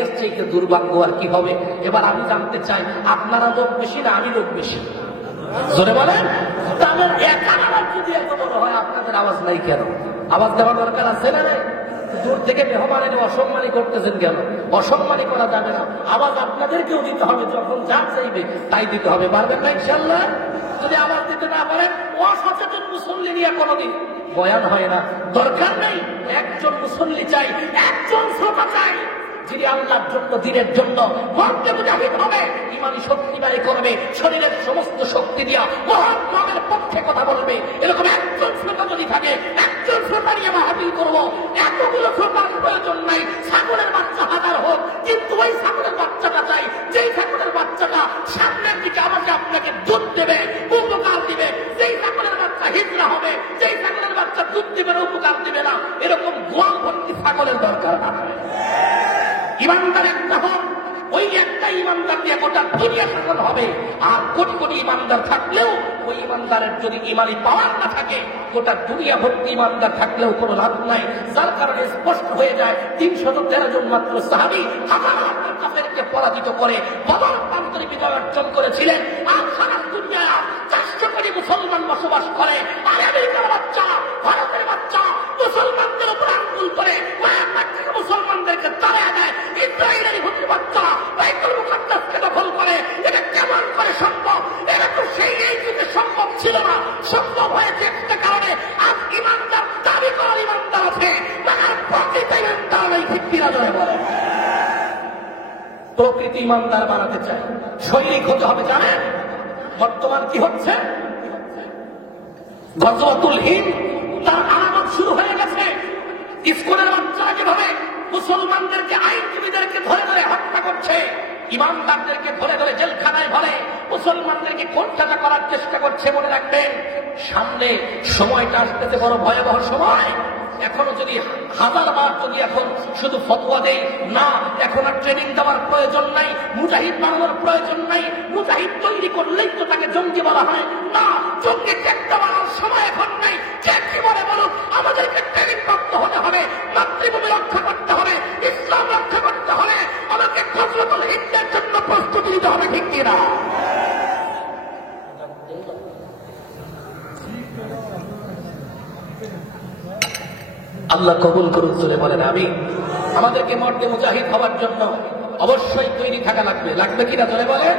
এর চাইতে দুর্ভাগ্য আর কি হবে? এবার আমি জানতে চাই, আপনারা লোক বেশি না আমি লোক বেশি? জোরে বলেন। তাহলে একার আওয়াজ যদি এত বড় হয়, আপনাদের আওয়াজ নাই কেন? আওয়াজ দেওয়ার দরকার আছে না? দূর থেকে মেহমানের অসম্মানী করতেছেন কেন? অসম্মানী করা যাবে না। আওয়াজ আপনাদেরকেও দিতে হবে, যখন যা চাইবে তাই দিতে হবে। পারবেন না ইনশাআল্লাহ? যদি আওয়াজ দিতে না পারেন, অসচেতন মুসল্লি নিয়ে কোনোদিন বয়ান হয় না। দরকার নেই, একজন মুসল্লি চাই, একজন শ্রোতা চাই যিনি আল্লাহর জন্য, দিনের জন্য মর্তে মুজাহিদ হবে, ইমানি শক্তি ব্যয় করবে, শরীরের সমস্ত শক্তি দিয়া মহান কামের পক্ষে কথা বলবে। এরকম একজন শ্রোতা যদি থাকে, একজন শ্রোতা নিয়ে মাহফিল করবো। এতগুলো শ্রোতার প্রয়োজন নাই, ছাগলের বাচ্চা হাজার হোক, কিন্তু ওই ছাগলের বাচ্চাটা চাই যেই ছাগলের বাচ্চাটা সামনের দিকে আমাকে আপনাকে দুধ দেবে, উপকার দিবে। যেই ছাগলের বাচ্চা হিজড়া হবে, যেই ছাগলের বাচ্চা দুধ দিবে না, উপকার দিবে না, এরকম গোয়াল ভর্তি ছাগলের দরকার না। ইমানদার একটা হন, ওই একটা ইমানদার দিয়ে গোটা দুনিয়া শাসন হবে। আর কোটি কোটি ইমানদার থাকলেও ওই ইমানদারের যদি ইমানি পাওয়ার না থাকে, গোটা দুনিয়া ভর্তি ইমানদার থাকলেও কোনো লাভ নাই। যার কারণে স্পষ্ট হয়ে যায় 313 জন মাত্র সাহাবী হাজার হাজার কাফেরকে পরাজিত করে বদর প্রান্তরে বিজয় অর্জন করেছিলেন। আর সারা দুনিয়া 400 কোটি মুসলমান বসবাস করে। আর আমেরিকার বাচ্চা, ভারতের বাচ্চা মুসলমানদের উপর আঙ্গুল করে মুসলমানদেরকে তাড়িয়ে দেয়। ইসরায়েলের হুতি বাচ্চা বাইতুল মুকাদ্দাসকে দখল করে। এটা কেমন করে সম্ভব? এটা তো সেই যুগে সম্ভব ছিল না, সম্ভব হয়েছে একটা কারণে। আজ ইমানদার দাবি করার ইমানদার আছে, প্রকৃত ইমানদার এই ভিত্তিরা ধরে বলে। প্রকৃতি ইমানদার বানাতে চায়, শৈলিক হতে হবে। জানেন বর্তমান কি হচ্ছে? গজওয়াতুল হিন্দ তার আলামত শুরু হয়ে গেছে। স্কুলের বাচ্চারা যেভাবে মুসলমানদেরকে, আইনজীবীদেরকে ধরে ধরে হত্যা করছে, ইমানদারদেরকে ধরে ধরে জেলখানায় ভরে মুসলমানদেরকে কোণঠাসা করার চেষ্টা করছে। মনে রাখবেন, সামনে সময়টা আসতেছে বড় ভয়াবহ সময়। এখনো যদি হাজারবার যদি এখন শুধু ফতোয়া দেই না, এখন আর ট্রেনিং দেওয়ার প্রয়োজন নাই, মুজাহিদ বানানোর প্রয়োজন নাই। মুজাহিদ তৈরি করলেই তো তাকে জঙ্গি বলা হয় না। জঙ্গি চেষ্টা বানানোর সময় এখন নাই। যে কি বলে বলুন, আমাদেরকে ট্রেনিং প্রাপ্ত হতে হবে, মাতৃভূমি রক্ষা করতে হবে, ইসলাম রক্ষা করতে হবে, আমাকে গজওয়াতুল হিন্দের জন্য প্রস্তুতি নিতে হবে। ঠিক কিনা? আল্লাহ কবুল করুন। চলে বলেন আমি। আমাদেরকে মর্দে মুজাহিদ হওয়ার জন্য অবশ্যই তৈরি থাকা লাগবে। লাগবে কিনা চলে বলেন?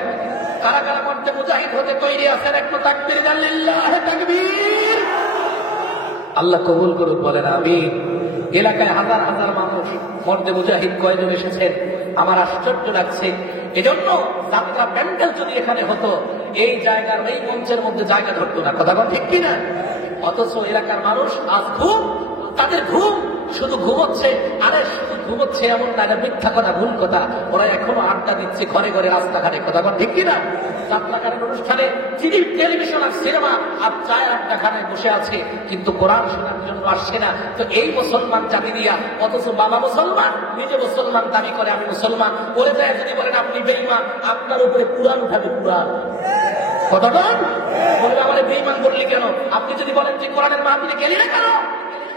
কারা কারা মর্দে মুজাহিদ হতে তৈরি আছেন? একটু তাকবীর, লিল্লাহি তাকবীর। আল্লাহ কবুল করুন, বলেন আমি। এলাকায় হাজার হাজার মানুষ, মর্দে মুজাহিদ কয়জন এসেছেন, আমার আশ্চর্য লাগছে। এজন্য যাত্রা প্যান্ডেল যদি এখানে হতো, এই জায়গার এই মঞ্চের মধ্যে জায়গা ধরতো না। কথা বল ঠিক কিনা? অথচ এলাকার মানুষ আজ ঘুম, তাদের ঘুম শুধু ঘুমোচ্ছে। আরে শুধু ঘুমোচ্ছে এমন না, এটা মিথ্যা কথা, ভুল কথা। ওরা এখনো আড্ডা দিচ্ছে ঘরে ঘরে, রাস্তাঘাটে। কথা বল ঠিক কিনা? যাত্রাঘাটের অনুষ্ঠানে টেলিভিশন আর সিনেমা আর চায় আড্ডাখানায় বসে আছে, কিন্তু কোরআন শোনার জন্য আসছে না। তো এই মুসলমান জাতি দিয়া, অথচ বাবা মুসলমান, নিজে মুসলমান দাবি করে আমি মুসলমান, বলে যায় যদি বলেন আপনি বেঈমান, আপনার উপরে কুরআন উঠাবে। কুরআন কতটা বলবে আমার বেঈমান বললি কেন? আপনি যদি বলেন যে কোরআনের মাহফিলে গেলি না কেন,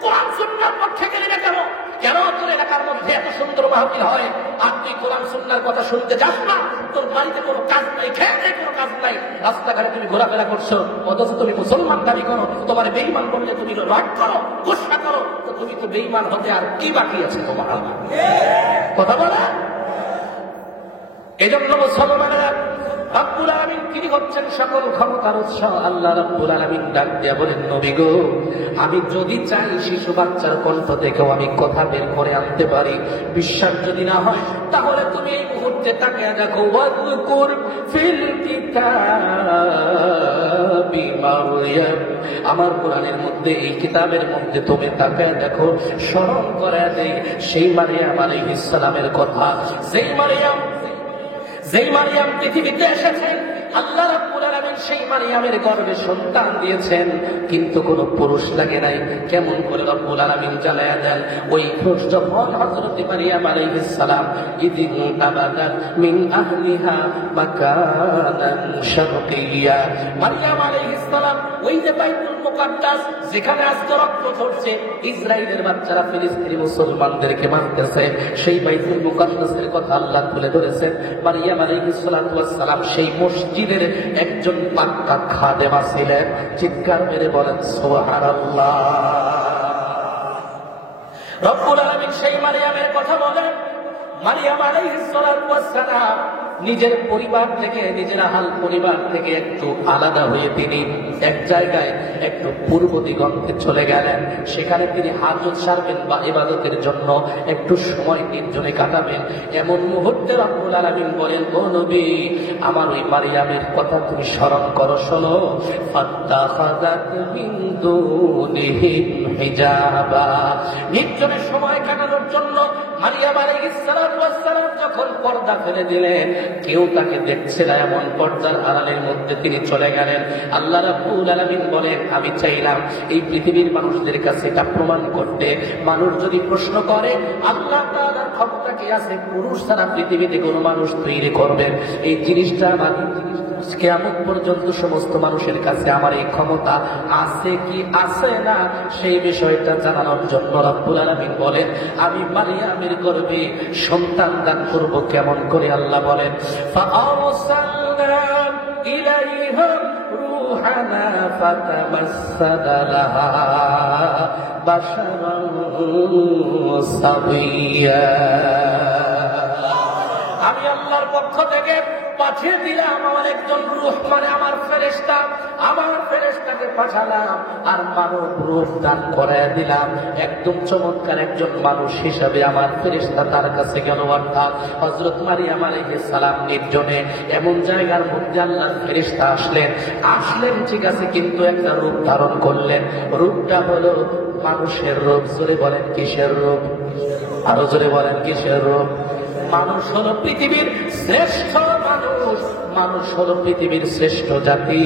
কোরআন সুন্নাহর পক্ষে গেলি না কেন, কেন তোর এলাকার মধ্যে এত সুন্দর মাহফিল হয় আর তুই কোরআন সুন্নাহর কথা শুনতে যাস না? তোর বাড়িতে কোনো কাজ নাই, খেয়ে কোনো কাজ নাই, রাস্তাঘাটে তুমি ঘোরাফেরা করছো, অথচ তুমি মুসলমান দাবি করো। তোমার বেঈমান বললে তুমি রাগ করো, গোসা করো, তো তুমি তো বেঈমান হতে আর কি বাকি আছে তোমার? কথা বলা। এই জন্য মুসলমানেরা, রব্বুল আলামিন তিনি হচ্ছেন সকল ক্ষমতার উৎস। আল্লাহ রব্বুল আলামিন ডাক দিয়া বলেন, নবী গো, আমি যদি চাই শিশু বাচ্চার কণ্ঠ থেকেও আমি কথা বের করে আনতে পারি। বিশ্বাস যদি না হয় তাহলে তুমি এই মুহূর্তে তাকিয়ে দেখো, ওয়াযকুর ফিল কিতাবি মারইয়াম, আমার কোরআনের মধ্যে, এই কিতাবের মধ্যে তুমি তাকিয়ে দেখো, স্মরণ করে দেই সেই মারিয়াম আলাইহিস সালামের কথা। যেই মারিয়াম পৃথিবীতে এসেছেন, আল্লাহ রাব্বুল আলামিন সেই মারিয়ামের গর্ভে সন্তান দিয়েছেন, কিন্তু কোনো পুরুষ লাগে নাই। কেমন করে রব্বুল আলামিন জানায়া দেন, ওই পুরুষ যখন হযরত মারিয়াম আলাইহিস সালাম ইদিন তাবাদাত মিন আহলিহা মাকানান শারকিয়্যা, মারিয়াম আলাইহিস সালাম ওই যে বাইতুল মুকাদ্দাস যেখানে আজকে রক্ত ঝরছে, ইসরায়েলের বাচ্চারা ফিলিস্তিনি মুসলমানদেরকে মারতেছে, সেই বাইতুল মুকাদ্দাসের কথা আল্লাহ তুলে ধরেছেন। মারিয়াম আলাইহিস সালাতু ওয়াস সালাম সেই মসজিদের একজন পাক্কা খাদেমা ছিলেন। চিৎকার মেরে বলেন সুবহানাল্লাহ। রব্বুল আলামিন সেই মারিয়ামের কথা বলেন, মারিয়াম আলাইহিস সালাতু ওয়াস সালাম নিজের পরিবার থেকে, নিজের আহাল পরিবার থেকে একটু আলাদা হয়ে তিনি এক জায়গায় একটু পূর্ব দিগন্তে চলে গেলেন। সেখানে তিনি হাজত সারবেন বা ইবাদতের জন্য একটু সময় নির্জনে কাটাবেন। এমন মুহূর্তে রব্বুল আলামিন বলেন, ও নবী, আমার ওই মারিয়ামের কথা তুমি স্মরণ করো, শোনো। ফাত্তাখাযাত মিন দুনিহিম হিজাবা, নির্জনে সময় কাটানোর জন্য মারিয়াম আলাইহিস সালাতু ওয়াস সালাম যখন পর্দা ফেলে দিলেন, কেউ তাকে দেখছে না, এমন পর্দার আড়ালের মধ্যে তিনি চলে গেলেন। আল্লাহ রাব্বুল আলামিন বলেন, আমি চাইলাম এই পৃথিবীর মানুষদের কাছে এটা প্রমাণ করতে। মানুষ যদি প্রশ্ন করে আল্লাহ তাআলার ক্ষমতা কি আছে, পুরুষ ছাড়া পৃথিবীতে কোনো মানুষ তৈরি করবেন, এই জিনিসটা আমার কিয়ামত পর্যন্ত সমস্ত মানুষের কাছে আমার এই ক্ষমতা আছে কি আছে না, সেই বিষয়টা জানানোর জন্য রব্বুল আলামিন বলেন, আমি মারিয়ামের গর্ভে সন্তান দান করব। কেমন করে? আল্লাহ বলেন, ফাআরসালনা ইলাইহা রূহানা ফাতামাসসালা লাহা বাশারান সাবিয়্যা, আমি আল্লাহর পক্ষ থেকে পাঠিয়ে দিলাম আমার একজন রূহ, মানে আমার ফেরেশতা, আমার ফেরেশতাকে পাঠালাম আর মানব রূপ দান করে দিলাম। একদম চমৎকার একজন মানুষ হিসাবে আমার ফেরেশতা তার কাছে গেল। অর্থাৎ হযরত মারিয়াম আলাইহিস সালাম নির্জনে এমন জায়গার মধ্যে আল্লাহর ফেরেশতা আসলেন ঠিক আছে, কিন্তু একটা রূপ ধারণ করলেন। রূপটা হলো মানুষের রূপ। জোরে বলেন কিসের রূপ? আরো জোরে বলেন কিসের রূপ? মানুষ হলো পৃথিবীর শ্রেষ্ঠ মানুষ, মানুষ হলো পৃথিবীর শ্রেষ্ঠ জাতি।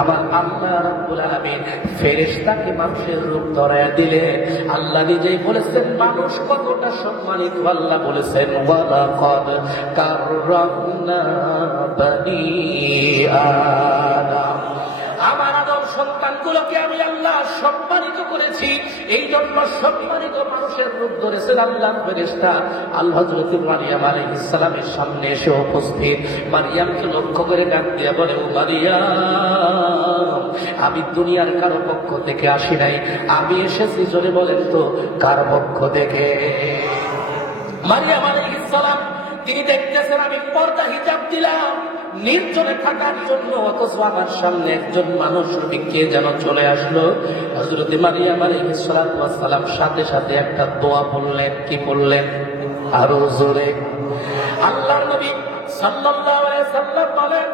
আমার আল্লাহ রাব্বুল আলামিন ফেরেশতাকে মানুষের রূপ ধরায়া দিলেন। আল্লাহ নিজেই বলেছেন মানুষ কতটা সম্মানিত। আল্লাহ বলেছেন, ওয়ালাকাদ কাররামনা বানি আদম, আমার আদম সন্তানগুলোকে আমি আল্লাহ সম্মানিত করেছি। এই জন্য সম্মানিত মানুষের রূপ ধরেছেন আল্লাহ ফেরেশতা। আল্লাহ হযরত মারিয়াম আলাইহিস সালামের সামনে এসে উপস্থিত। মারিয়ামকে লক্ষ্য করে ডাক দিয়া বলে, ও মারিয়াম, আমি দুনিয়ার কারো পক্ষ থেকে আসি নাই, আমি এসেছি, জোরে বলেন তো কার পক্ষ থেকে? মারিয়াম আলাইহিস সালাম তিনি দেখতেছেন আমি পর্দা হিজাব দিলাম নির্জনে থাকার জন্য, অথচ আমার সামনে একজন মানুষ কে যেন চলে আসলো। হযরত মারিয়াম আলাইহিস সালাতু ওয়াস সালাম সাথে সাথে একটা দোয়া পড়লেন। কি পড়লেন? আরো জোরে। আল্লাহর নবী সাল্লাল্লাহু আলাইহি সাল্লাম বলেন,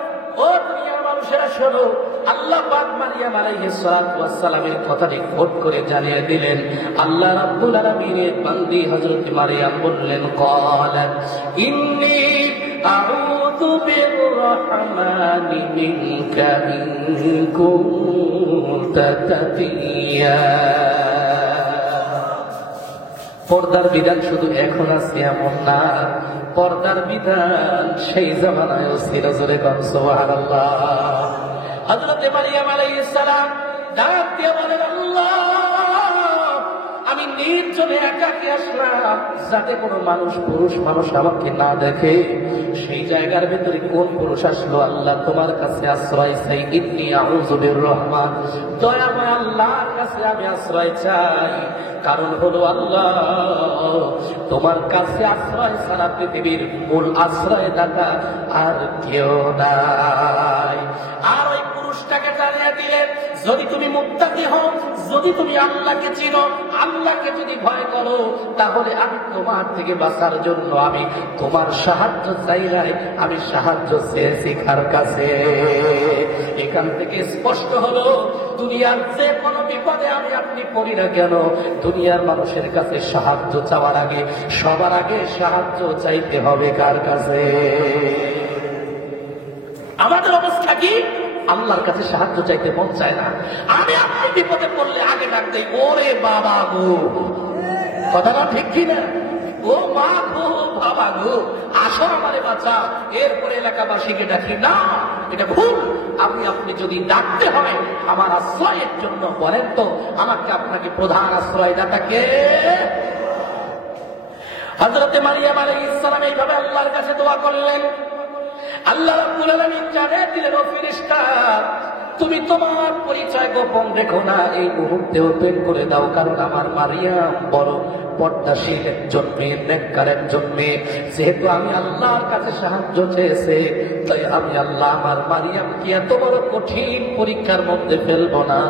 ও দুনিয়ার মানুষেরা শোনো, আল্লাহ পাক মারিয়াম আলাইহিস সালাতু ওয়াস সালামের কথাটি কোট করে জানিয়ে দিলেন। আল্লাহ রাব্বুল আলামিনের বান্দি হযরত মারিয়াম বললেন, ক্বালাত ইন্নী আউযু বিররহমানি মিনকা ইন কুনতা তাকিয়া। পর্দার বিধান শুধু এখন আছে এমন না, পর্দার বিধান সেই জামানায়ও ছিল। জোরে কোন সুবহানাল্লাহ। হযরত মারিয়াম আলাইহিস সালাম ডাক দিয়ে বলেন, আল্লাহ আমি নির্জনে একাকী আসলাম, যাতে কোনো পুরুষ মানুষ আমাকে না দেখে। সেই জায়গার ভেতরে কোন পুরুষ আসলো? আল্লাহ তোমার কাছে আশ্রয় চাই। ইন্নী আউযু বিররহমান, দয়াময় আল্লাহর কাছে আমি আশ্রয় চাই। কারণ হলো আল্লাহ তোমার কাছে আশ্রয় ছাড়া পৃথিবীর মূল আশ্রয়দাতা আর কেউ নাই। আর ওই পুরুষটাকে জানিয়ে দিলেন, যদি তুমি মুত্তাকি হও, যদি তুমি আল্লাহকে চিনো, আল্লাহকে যদি ভয় করো, তাহলে আমি তোমার থেকে বাঁচার জন্য আমি তোমার সাহায্য চাই নাই, আমি সাহায্য চেয়েছি কার কাছে? এখান থেকে স্পষ্ট হলো, দুনিয়ার যে কোনো বিপদে আমি আপনি পড়ি না কেন, দুনিয়ার মানুষের কাছে সাহায্য চাওয়ার আগে সবার আগে সাহায্য চাইতে হবে কার কাছে? আমাদের অবস্থা কি? আল্লাহর কাছে সাহায্য চাইতে মন চায় না। আমি আপনি বিপদে পড়লে আগে ডাক দেই, ওরে বাবা গো। কথাটা ঠিক কিনা? ও মা গো, বাবা গো, আসো আমারে বাঁচা। এরপরে এলাকাবাসীকে ডাকি না, এটা ভুল। আপনি যদি ডাকতে হয় আমার আশ্রয়ের জন্য, বলেন তো আমাকে আপনাকে প্রধান আশ্রয়দাতা কে? হযরত মারিয়াম আলাইহিস সালাম এইভাবে আল্লাহর কাছে দোয়া করলেন। আল্লাহ রাব্বুল আলামিন জানিয়ে দিলেন, ও ফেরেশতা, তুমি তোমার পরিচয় গোপন রেখো না, এই মুহূর্তে ওপেন করে দাও। কারণ আমার মারিয়াম বড় পর্দাশীল একজন মেয়ে, নেককার একজন মেয়ে। যেহেতু আমি আল্লাহর কাছে সাহায্য চেয়েছে, তাই আমি আল্লাহ আমার মারিয়ামকে এত বড় কঠিন পরীক্ষার মধ্যে ফেলবো না,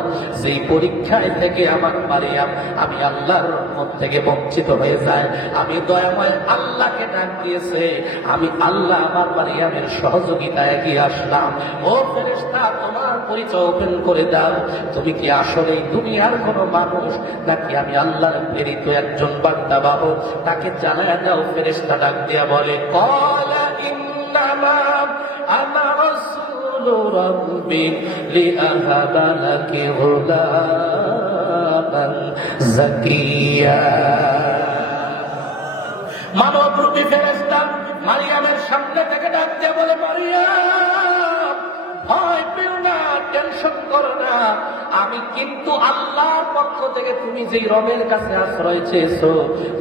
যেই পরীক্ষায় থেকে আমার মারিয়াম আমি আল্লাহর রহমত থেকে বঞ্চিত হয়ে যায়। আমি দয়াময় আল্লাহকে ডাক দিয়েছে, আমি আল্লাহ আমার মারিয়ামের সহযোগিতায় এগিয়ে আসলাম। ও ফেরেশতা, তোমার পরিচয় ওপেন করে দাও। তুমি কি আসলে দুনিয়ার কোন মানুষ, নাকি আমি আল্লাহর প্রেরিত একজন বান্দা বাবু? তাকে জানায় দাও। ফেরেশতা ডাক দিয়া বলে, ক্বালা ইন্নামা আনা রাসূলু রাব্বি লিআহাবা লাকি গুলামান যাকিয়া। মানবরূপী ফেরেশতা মারিয়ামের সামনে থেকে ডাক দিয়ে বলে, মারিয়াম ভয় পেও না, টেনশন করো না, আমি কিন্তু আল্লাহর পক্ষ থেকে তুমি যেই রবের কাছে আশ্রয় চেয়েছো,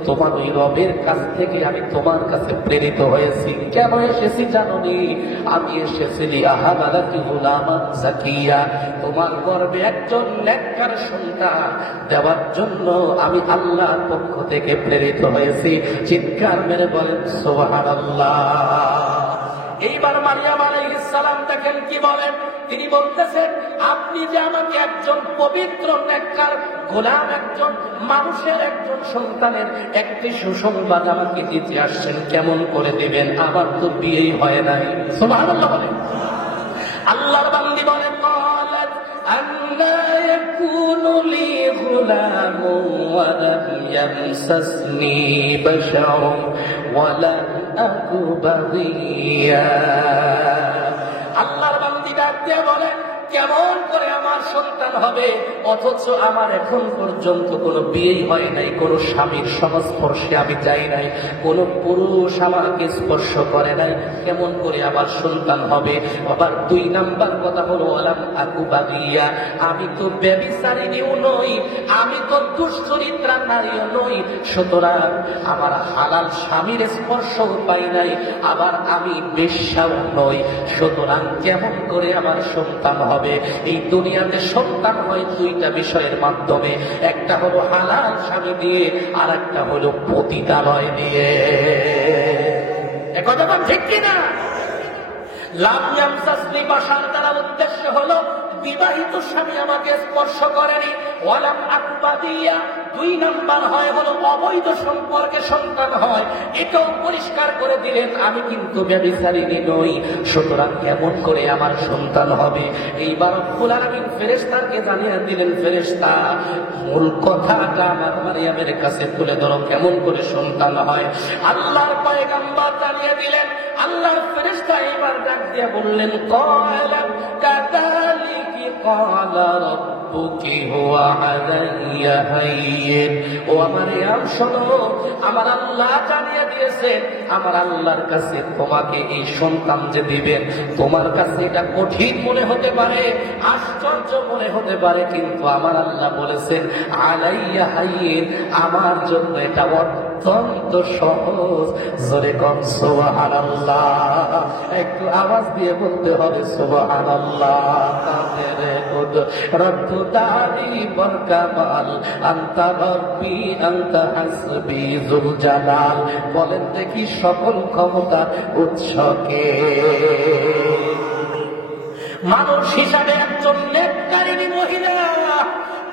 তোমার ওই রবের কাছ থেকে আমি তোমার কাছে প্রেরিত হয়েছি। কেন এসেছি জানোনি? আমি এসেছি লিআহাবালাকি গুলামান যাকিয়া, তোমার গর্ভে একজন নেককার সন্তান দেওয়ার জন্য আমি আল্লাহর পক্ষ থেকে প্রেরিত হয়েছি। চিৎকার মেরে বলেন সুবহানাল্লাহ। এইবার মারিয়াম আলাইহিস সালাম দেখেন কি বলেন। তিনি বলতেছেন, আপনি যে আমাকে একজন পবিত্র নেককার গোলাম, একজন মানুষের একজন সন্তানের একটি সুসংবাদ আমাকে দিতে আসছেন, কেমন করে দিবেন? আমার তো বিয়েই হয় নাই। সুবহানাল্লাহ বলেন। আল্লাহর বান্দি বলেন, ক্বালাত আন্না ইয়াকুনু লি গুলামুন ওয়া লাম ইয়ামসাসনি বাশারুন ওয়া লা আকু বাগিয়া। আল্লাহর বান্দি ডাক দিয়ে বলেন, কেমন করে আমার সন্তান হবে, অথচ আমার এখন পর্যন্ত কোনো বিয়েই হয় নাই, কোনো স্বামীর সংস্পর্শে আমি যাই নাই, কোনো পুরুষ আমাকে স্পর্শ করে নাই, কেমন করে আমার সন্তান হবে? আবার 2 নাম্বার কথা হলো, আলাম আকু বাগিয়া, আমি তো ব্যভিচারিণীও নই, আমি তো দুশ্চরিত্রা নারীও নই, সুতরাং আমার হালাল স্বামীর স্পর্শও পাই নাই, আবার আমি বেশ্যাও নই, সুতরাং কেমন করে আমার সন্তান হবে? এই দুনিয়াতে সন্তান হয় 2টা বিষয়ের মাধ্যমে, একটা হলো হালাল স্বামী দিয়ে, আর একটা হলো পতিতালয় দিয়ে। কথা বল ঠিক কিনা? লাম ইয়ামসাসনি বাশার দ্বারা উদ্দেশ্য হলো বিবাহিত স্বামী আমাকে স্পর্শ করেনি। ওয়ালাম আকবাদিয়া, 2 নাম্বার হয় হলো অবৈধ সম্পর্কে সন্তান হয়, এটাও পরিষ্কার করে দিলেন আমি কিন্তু ব্যভিচারিণী নই, সুতরাং কেমন করে আমার সন্তান হবে? এইবার রব্বুল আলামিন ফেরেশতাকে জানিয়ে দিলেন, ফেরেশতা মূল কথাটা আমার মারিয়ামের কাছে তুলে ধরো, কেমন করে সন্তান হয়। আল্লাহর পয়গম্বর জানিয়ে দিলেন। আল্লাহর ফেরেশতা এবার ডাক দিয়ে বললেন, ক্বালা কাযালিকি ক্বালা রাব্বুকি হুয়া আলাইয়া হায়্যিন। ও মারইয়াম শোনো, আমার আল্লাহ জানিয়ে দিয়েছেন, আমার আল্লাহর কাছে তোমাকে এই সন্তান যে দিবেন, তোমার কাছে এটা কঠিন মনে হতে পারে, আশ্চর্য মনে হতে পারে, কিন্তু আমার আল্লাহ বলেছেন আলাইয়া হায়্যিন, আমার জন্য এটা অত্যন্ত সহজ। জোরে কম সুবহানাল্লাহ, একটু আওয়াজ দিয়ে বলতে হবে সুবহানাল্লাহ। কাদেরে কুদ রব্বু দানি বরকামাল আনতা রব্বি আনতা হাসবি যুল জালাল। বলেন দেখি সকল ক্ষমতার উৎসকে। মানুষ হিসাবে একজন নেককারিণী মহিলা,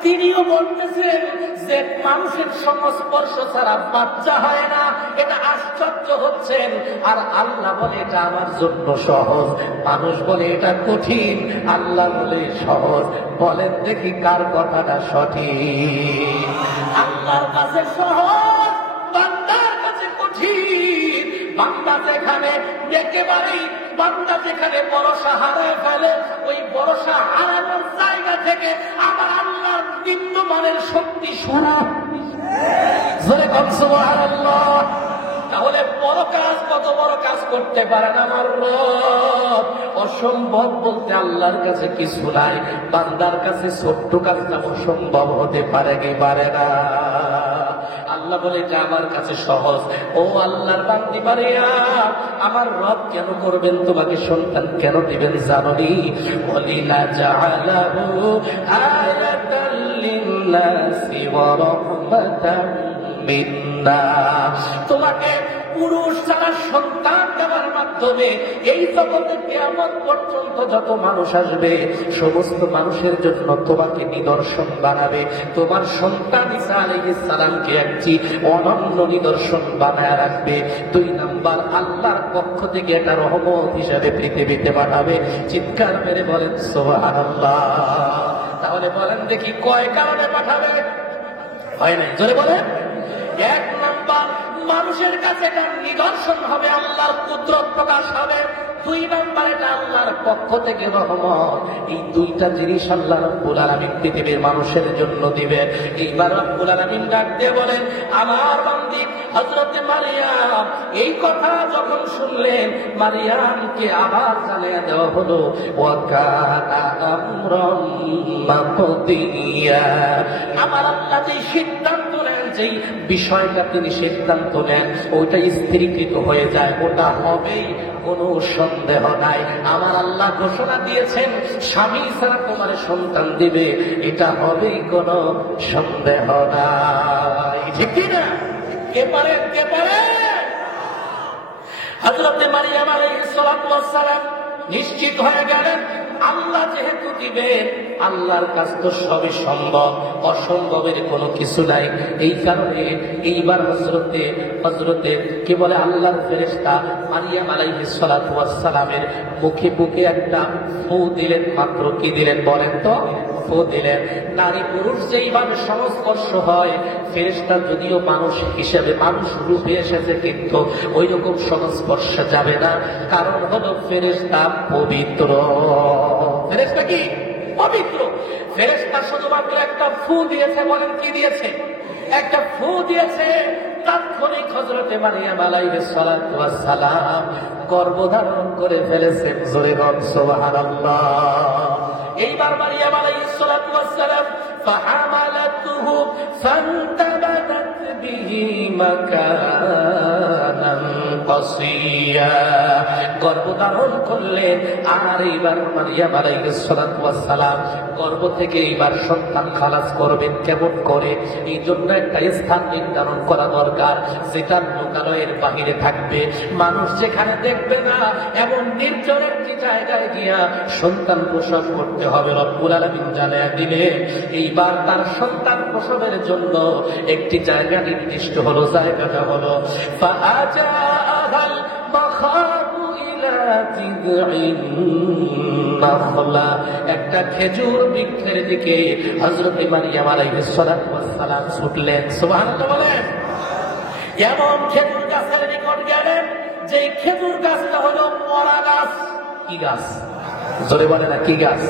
তিনিও বলতেছেন যে মানুষের সংস্পর্শ ছাড়া বাচ্চা হয় না, এটা আশ্চর্য হচ্ছেন। আর আল্লাহ বলে এটা আমার জন্য সহজ, মানুষ বলে এটা কঠিন, আল্লাহ বলে সহজ। বলেন দেখি কার কথাটা সঠিক? আল্লাহর কাছে সহজ, বান্দার কাছে কঠিন। বান্দা যেখানে একেবারেই বান্দা যেখানে ভরসা হারায় ফেলে, ওই ভরসা হারানোর জায়গা থেকে আমার আল্লাহর নিম্নমানের শক্তি শোনা। জোরে কম সুবহানাল্লাহ। তাহলে বড় কাজ, কত বড় কাজ করতে পারেন আমার রব। অসম্ভব বলতে আল্লাহর কাছে কিছু নাই, বান্দার কাছে ছোট্ট কাজটা অসম্ভব হতে পারে কি পারে না? আল্লাহ বলে এটা আমার কাছে সহজ। ও আল্লাহর বান্দি মারিয়াম, আমার রব কেন করবেন তোমাকে সন্তান কেন দিবেন জানোনি? ওয়ালিনা জাআলাহু আয়াতাল লিন্নাসি ওয়া রাহমাতাম মিন্না। তোমাকে পুরুষ ছাড়া সন্তান দেওয়ার মাধ্যমে এই জগতে কিয়ামত পর্যন্ত যত মানুষ আসবে সমস্ত মানুষের জন্য তোমাকে নিদর্শন বানাবে। তোমার সন্তান ঈসা আলাইহিস সালামকে একটি অনন্য নিদর্শন বানায় রাখবে। 2 নাম্বার, আল্লাহর পক্ষ থেকে এটা রহমত হিসাবে পৃথিবীতে পাঠাবে। চিৎকার মেরে বলেন সুবহানাল্লাহ। তাহলে বলেন দেখি কয় কারণে পাঠাবে? হয় নাই, জোরে বলেন। 1 নাম্বার, মানুষের কাছে এটা নিদর্শন হবে, আল্লাহর কুদরত প্রকাশ হবে। 2 নাম্বার, এটা আল্লাহর পক্ষ থেকে রহমত। এই 2টা জিনিস আল্লাহ রাব্বুল আলামিন পৃথিবীর মানুষের জন্য দিবেন। এইবার রাব্বুল আলামিন ডাক দিয়ে বলেন, আমার বান্দি হযরত মারিয়াম এই কথা যখন শুনলেন, মারিয়ামকে আবার জানিয়ে দেওয়া হলো ওয়া কানা আমরাম মাকদিয়া। আমার আল্লাহ যে সিদ্ধান্ত নেন, যেই বিষয়টা তিনি সিদ্ধান্ত নেন, ওইটা স্থিরীকৃত হয়ে যায়, ওটা হবেই, কোনো সন্দেহ নাই। আমার আল্লাহ ঘোষণা দিয়েছেন স্বামী ছাড়া তোমার সন্তান দিবে, এটা হবেই, কোনো সন্দেহ নাই। ঠিক কিনা? কে পারে? কে পারে? হযরত মারিয়াম আলাইহিস সালাতু ওয়াস সালাম নিশ্চিত হয়ে গেলেন, আল্লাহ যেহেতু দিবেন, আল্লাহর কাছ তো সবই সম্ভব, অসম্ভবের কোনো কিছু নাই। এই কারণে এইবার হযরতে কি বলে আল্লাহর ফেরেশতা মারিয়াম আলাইহিস সালাতু ওয়াস সালামের মুখে বুকে একটা ফু দিলেন। মাত্র কি দিলেন বলেন তো? ফু দিলেন। নারী পুরুষ যেইভাবে সংস্পর্শ হয়, ফেরেশতা যদিও মানুষ হিসেবে মানুষ রূপে এসেছে, কিন্তু ওই রকম সংস্পর্শ যাবে না। কারণ হলো ফেরেশতা পবিত্র। ফেরেশতা কি? পবিত্র। ফেরেশতা শুধুমাত্র একটা ফু দিয়েছে। বলেন কি দিয়েছে? একটা ফু দিয়েছে। তাৎক্ষণিক হযরতে মারিয়াম আলাইহিস সালাতু ওয়াস সালাম গর্ভধারণ করে ফেলেছেন। জোরে বল সুবহানাল্লাহ। এইবার মারিয়াম আলাইহিস সালাতু ওয়াস সালাম ফাহামালাতুহু ফান্তাবাদাত বিহি মাকানান قصيا গর্ভধারণ করলেন আর এইবার মারিয়াম আলাইহিস সালাতু ওয়াস সালাম গর্ভ থেকে এইবার সন্তান খালাস করবেন কেমন করে এই জন্য একটা স্থান নির্ধারণ করা দরকার যেটা লোকালয়ের বাহিরে থাকবে মানুষ যেখানে দেখবে না এমন নির্জন একটি জায়গায় গিয়া সন্তান প্রসব করতে হবে রব্বুল আলামিন জানায়া দিলেন এইবার তার সন্তান প্রসবের জন্য একটি জায়গা নির্দিষ্ট হলো জায়গাটা হলো ফাআজাআল মাখাবু ইলা তিদঈন নাখলা একটা খেজুর বৃক্ষের দিকে হযরত মারিয়াম আলাইহিস সালাতু ওয়াস সালাম ছুটলেন সুবহানাল্লাহ বলেন এমন খেজুর গাছের নিকট গেলেন যে খেজুর গাছটা হলো মরা গাছ কি গাছ জোরে বলে না কি গাছ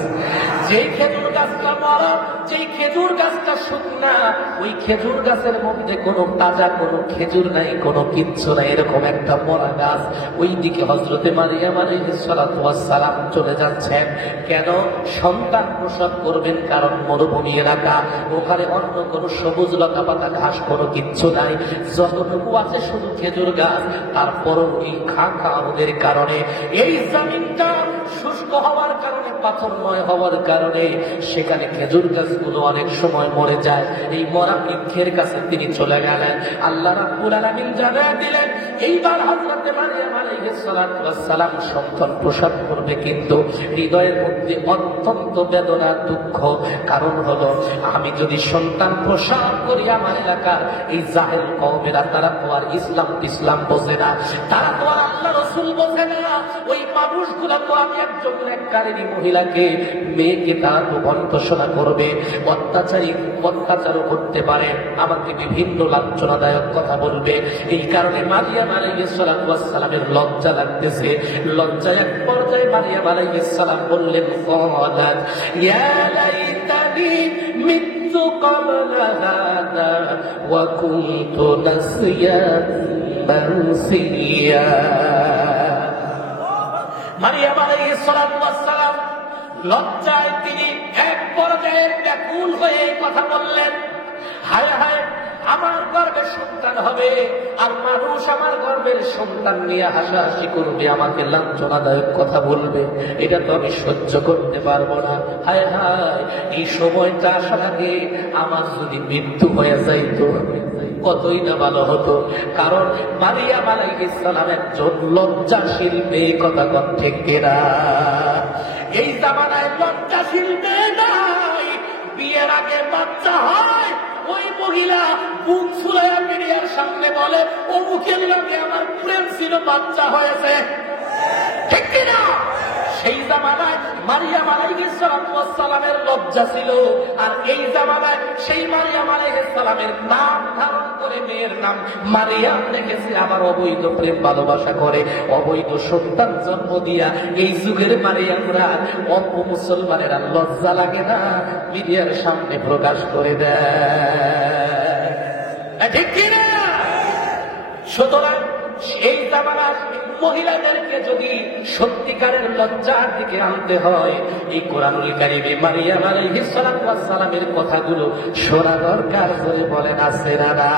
যে খেজুর গাছটা মরা যে খেজুর গাছটা শুকনা ওই খেজুর গাছের মধ্যে কোনো তাজা কোনো খেজুর নাই কোনো কিচ্ছু নাই এরকম একটা মরা গাছ ওই দিকে হযরতে মারিয়াম আলাইহিস সালাতু ওয়াস সালাম চলে যাচ্ছেন কেন সন্তান প্রসব করবেন কারণ মরুভূমি এলাকা ওখানে অন্য কোনো সবুজ লতা পাতা ঘাস কোনো কিচ্ছু নাই যতটুকু আছে শুধু খেজুর গাছ তারপরও এই খাওয়ানোদের কারণে এই জমিনটা শুষ্ক হওয়ার কারণে পাথরময় হওয়ার কারণে সেখানে খেজুর গাছগুলো অনেক সময় মরে যায় এই মরা বৃক্ষের কাছে তিনি চলে গেলেন আল্লাহ রাব্বুল আলামিন জানায়া দিলেন এইবার হযরত মারিয়াম আলাইহিস সালাতু ওয়াস সালাম সন্তান প্রসব করবে কিন্তু হৃদয়ের মধ্যে অত্যন্ত বেদনা দুঃখ কারণ হলো আমি যদি সন্তান প্রসব করি আমার এলাকার এই জাহেল কওমেরা তারা তো আর ইসলাম বোঝে না তারা তো আর আল্লাহ রাসূল বোঝে না ওই মানুষগুলা তো আমি একজন নেককারিনী মহিলাকে মেয়েকে তার ভন্ডসনা করবে অত্যাচারও করতে পারে আমাকে বিভিন্ন লাঞ্ছনাদায়ক কথা বলবে এই কারণে মারিয়াম আলাইহিস সালাতু ওয়াস সালামের লজ্জা লাগতেছে লজ্জায় এক পর্যায়ে মারিয়াম আলাইহিস সালাম বললেন ক্বালাত ইয়া লাইতানি মিতু ক্বাবলা হাদা ওয়া কুনতু নাসিয়ান মানসিয়া মারিয়াম আলাইহিস সালাতু ওয়াস সালাম লজ্জায় তিনি এক পর্যায়ে ব্যাকুল হয়ে কথা বললেন হায় হায় আমার গর্ভে সন্তান হবে আর মানুষ আমার গর্ভের সন্তান নিয়ে হাসাহাসি করবে আমাকে লাঞ্ছনাদায়ক কথা বলবে এটা তো আমি সহ্য করতে পারবো না হায় হায় এই সময়টা আসার আগে আমার যদি মৃত্যু হয়ে যাইতো কতই না ভালো হতো কারণ মারিয়াম আলাইহিস সালাম একজন লজ্জাশীল মেয়ে কথা ঠিক কিনা এই জামানায় লজ্জাশীল মেয়ে নাই বিয়ের আগে বাচ্চা হয় ওই মহিলা বুক ফুলাইয়া মিডিয়ার সামনে বলে অমুকের লোকে আমার প্রেম ছিল বাচ্চা হয়েছে ঠিক কিনা সেই জামানায় মারিয়াম আলাইহিস সালামের লজ্জা ছিল আর এই জামানায় সেই মারিয়াম আলাইহিস সালামের নাম ধারণ করে মেয়ের নাম মারিয়াম রেখেছে আবার অবৈধ প্রেম ভালোবাসা করে অবৈধ সন্তান জন্ম দিয়া এই যুগের মারিয়ামরা মুসলমানেরা লজ্জা লাগে না মিডিয়ার সামনে প্রকাশ করে দেয় ঠিক কিনা সুতরাং এই জামানার মহিলাদেরকে যদি সত্যিকারের লজ্জার দিকে আনতে হয় এই কোরআনুল কারীমে মারিয়াম আলাইহিস সালাতু ওয়াস সালামের কথাগুলো শোনা দরকার বলে বলেন আছে না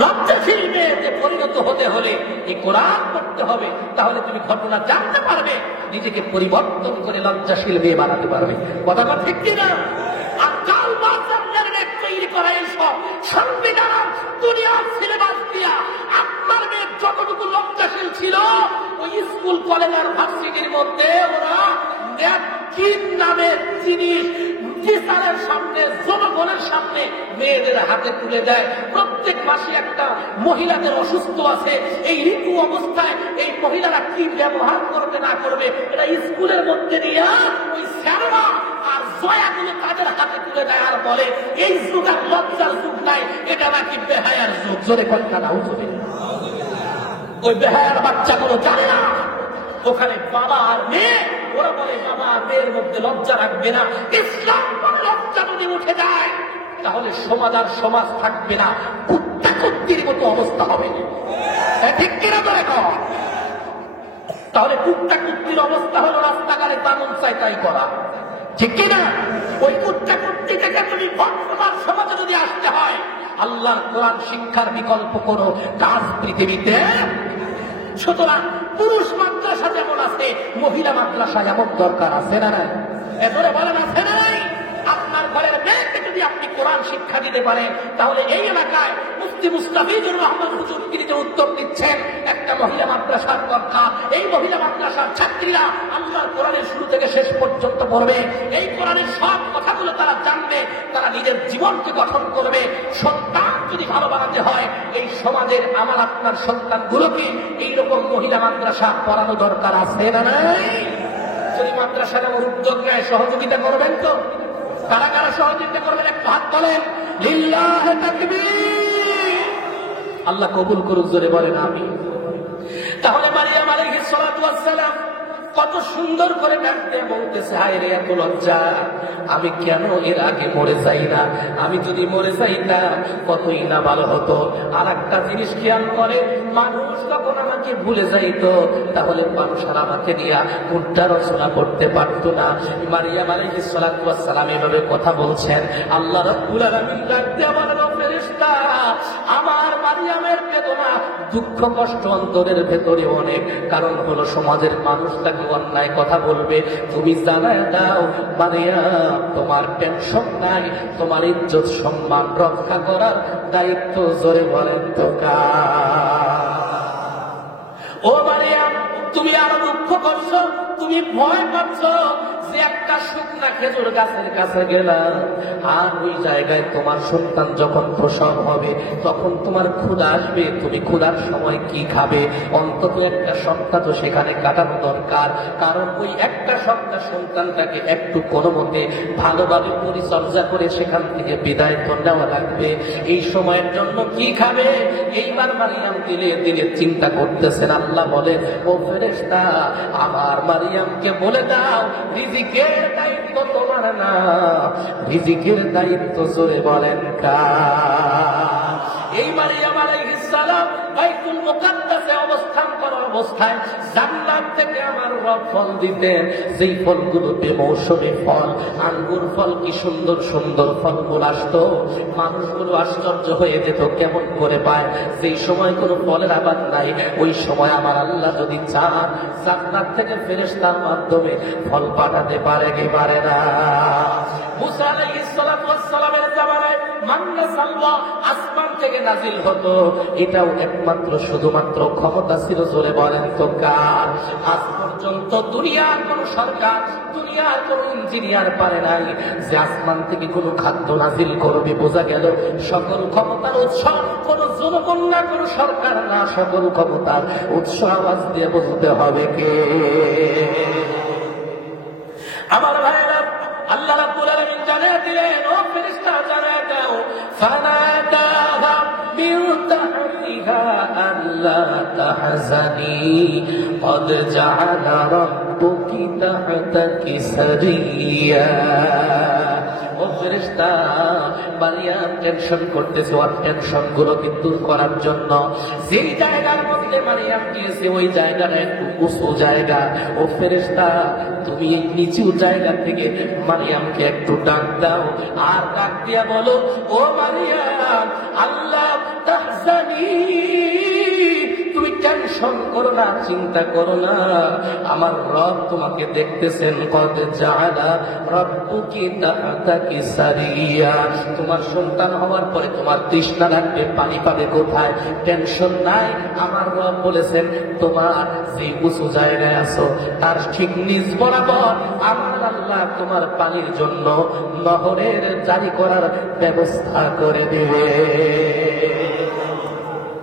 লজ্জাশীল মেয়েতে পরিণত হতে হলে এই কোরআন পড়তে হবে তাহলে তুমি ঘটনা জানতে পারবে নিজেকে পরিবর্তন করে লজ্জাশীল মেয়ে বানাতে পারবে কথা ঠিক কিনা আর কাল বাজারের মেয়ে তৈরি করা এইসব সংবিধান দুনিয়ার সিলেবাস দিয়া আপনার মেয়ে যতটুকু লজ্জাশীল ছিল ওই স্কুল কলেজ আর ভার্সিটির মধ্যে ওরা ন্যাপকিন নামের জিনিস টিচারের সামনে জনগণের সামনে মেয়েদের হাতে তুলে দেয় প্রত্যেক মাসে একটা মহিলাদের অসুস্থ আছে এই ঋতু অবস্থায় এই মহিলারা কি ব্যবহার করবে না করবে এটা স্কুলের মধ্যে নিয়ে ওই স্যাররা আর জয়াগুলো তাদের হাতে তুলে দেয় আর বলে এই যুগ আর লজ্জার যুগ নাই এটা নাকি বেহায়ার যুগ জোরে কলকা নাও জোরে ওই বেহায়ার বাচ্চাগুলো জানে না ওখানে বাবা আর মেয়ে ওরা বলে বাবা আর মেয়ের মধ্যে লজ্জা রাখবে না ইসলাম বলে লজ্জা যদি উঠে যায় তাহলে সমাজ আর সমাজ থাকবে না কুত্তা কুত্তির মতো অবস্থা হবে ঠিক কিনা তো এখন তাহলে কুত্তা কুত্তির অবস্থা হলো রাস্তাঘাটে তামন চাই তাই করা ঠিক কিনা ওই কুত্তা কুত্তি থেকে তুমি বর্তমান সমাজে যদি আসতে হয় আল্লাহর কোরআন শিক্ষার বিকল্প কোনো কাজ পৃথিবীতে। সুতরাং পুরুষ মাদ্রাসা যেমন আছে, মহিলা মাদ্রাসা এমন দরকার আছে না নাই? এবারে বলেন আছে না নাই? আপনার ঘরের মেয়েকে যদি আপনি কোরআন শিক্ষা দিতে পারেন, তাহলে এই এলাকায় মুফতি মুস্তাফিজুর রহমান হুজুর তিনি যে উত্তর দিচ্ছেন, একটা মহিলা মাদ্রাসার দরকার। এই মহিলা মাদ্রাসার ছাত্রীরা আল্লাহর কোরআনের শুরু থেকে শেষ পর্যন্ত পড়বে, এই কোরআনের সব কথাগুলো তারা জানবে, তারা নিজের জীবনকে গঠন করবে। সন্তান যদি ভালো বানাতে হয়, এই সমাজের আমার আপনার সন্তানগুলোকে এইরকম মহিলা মাদ্রাসা পড়ানো দরকার আছে না নাই? যদি মাদ্রাসা যেমন উদ্যোগ নেয়, সহযোগিতা করবেন তো? কারা কারা সহযোগিতা করবেন একটু হাত তোলেন। লিল্লাহ তাকবীর। আল্লাহ কবুল করুক, জোরে বলেন আমিন। তাহলে মারিয়াম আলাইহিস সালাতু ওয়াস সালাম কত সুন্দর করে ডাক দিয়ে বলতেছে, হায় রে এত লজ্জা, আমি কেন এর আগে মরে যাই না? আমি যদি মরে যাইতাম কতই না ভালো হতো। আর একটা জিনিস খেয়াল করে, মানুষ যখন আমাকে ভুলে যাইতো, তাহলে মানুষ আর আমাকে নিয়ে উল্টা রচনা করতে পারতো না। মারিয়াম আলাইহিস সালাতু ওয়াস সালাম এভাবে কথা বলছেন। আল্লাহ রাব্বুল আলামিন ডাক দিয়ে বলেন, ও ফেরেশতা, আমার মারিয়ামের বেদনা, দুঃখ কষ্ট অন্তরের ভেতরে অনেক। কারণ হলো সমাজের মানুষ তাকে অন্যায় কথা বলবে, তুমি জানায় দাও মারিয়াম তোমার টেনশন নাই, তোমার ইজ্জত সম্মান রক্ষা করার দায়িত্ব, জোরে বলেন তো কার? ও মারিয়াম, তুমি আরো দুঃখ করছো, তুমি ভয় পাচ্ছ যে একটা শুকনা খেজুর গাছের কাছে গেলাম, আর ওই জায়গায় তোমার সন্তান যখন প্রসব হবে, তখন তোমার ক্ষুধা আসবে, তুমি ক্ষুধার সময় কি খাবে? অন্তত একটা সপ্তাহ তো সেখানে কাটানো দরকার। কারণ ওই একটা সপ্তাহ সন্তানটাকে একটু কোনো মতে ভালোভাবে পরিচর্যা করে সেখান থেকে বিদায় তো নেওয়া লাগবে। এই সময়ের জন্য কি খাবে? এইবার মারিয়াম দিলে দিলে চিন্তা করতেছেন। আল্লাহ বলেন, ও ফেরেশতা, আমার মারিয়ামকে বলে দাও, রিজিকের দায়িত্ব তোমার না, রিজিকের দায়িত্ব, জোরে বলেন কার? এই মারিয়াম আলাইহিস সালাম বাইতুল মুকাদ্দাসে অবস্থান করা অবস্থায় জান্নাত থেকে আমার রব ফল দিতেন, যেই ফলগুলো বেমৌসুমী ফল, আঙ্গুর ফল, কি সুন্দর সুন্দর ফলগুলো আসতো। মানুষগুলো আশ্চর্য হয়ে যেত, কেমন করে পায়? যেই সময় কোনো ফলের আবাদ নাই, ওই সময় আমার আল্লাহ যদি চান, জান্নাত থেকে ফেরেশতার মাধ্যমে ফল পাঠাতে পারে কি পারে না? মুসা আলাইহিস সালাতু ওয়াস সালামের জামানায় মান্না সালওয়া আসমান থেকে নাজিল হতো। এটাও একমাত্র শুধুমাত্র ক্ষমতা ছিল, জোরে বলেন তো কার? আজ পর্যন্ত দুনিয়ার কোন সরকার, দুনিয়ার কোন ইঞ্জিনিয়ার পারে নাই যে আসমান থেকে কোনো খাদ্য নাজিল করবে। বোঝা গেল সকল ক্ষমতার উৎস কোন জনগণ না, কোন সরকার না, সকল ক্ষমতার উৎস আওয়াজ দিয়ে বলতে হবে কে? আমার ভাইয়েরা, আল্লাহ রাব্বুল আলামিন জানিয়ে দিলেন, ও ফেরেশতা জানিয়ে দাও, ফানাদাহা মিন তাহতিহা আল্লা তাহজানি ক্বাদ জাআলা রাব্বুকি তাহতাকি সারিয়া। ও ফেরেশতা, মারিয়াম টেনশন করতেছে, আর টেনশন গুলোকে দূর করার জন্য যেই জায়গার মধ্যে মারিয়াম গিয়েছে ওই জায়গাটা একটু উঁচু জায়গা। ও ফেরেশতা, তুমি নিচু জায়গা থেকে মারিয়ামকে একটু ডাক দাও, আর ডাক দিয়া বলো, ও মারিয়াম, আল্লাহ তাহজানি, তুমি টেনশন করো না, চিন্তা করো না, আমার রব তোমাকে দেখতেছেন। কদ জাআলা রাব্বুকি তাহতাকি সারিয়া, তোমার সন্তান হওয়ার পরে তোমার তৃষ্ণা লাগবে, পানি পাবে কোথায়? টেনশন নাই, আমার রব বলেছেন তোমার যে উঁচু জায়গায় আছো তার ঠিক নিচ বরাবর আমার আল্লাহ তোমার পানির জন্য নহরের জারি করার ব্যবস্থা করে দেবে।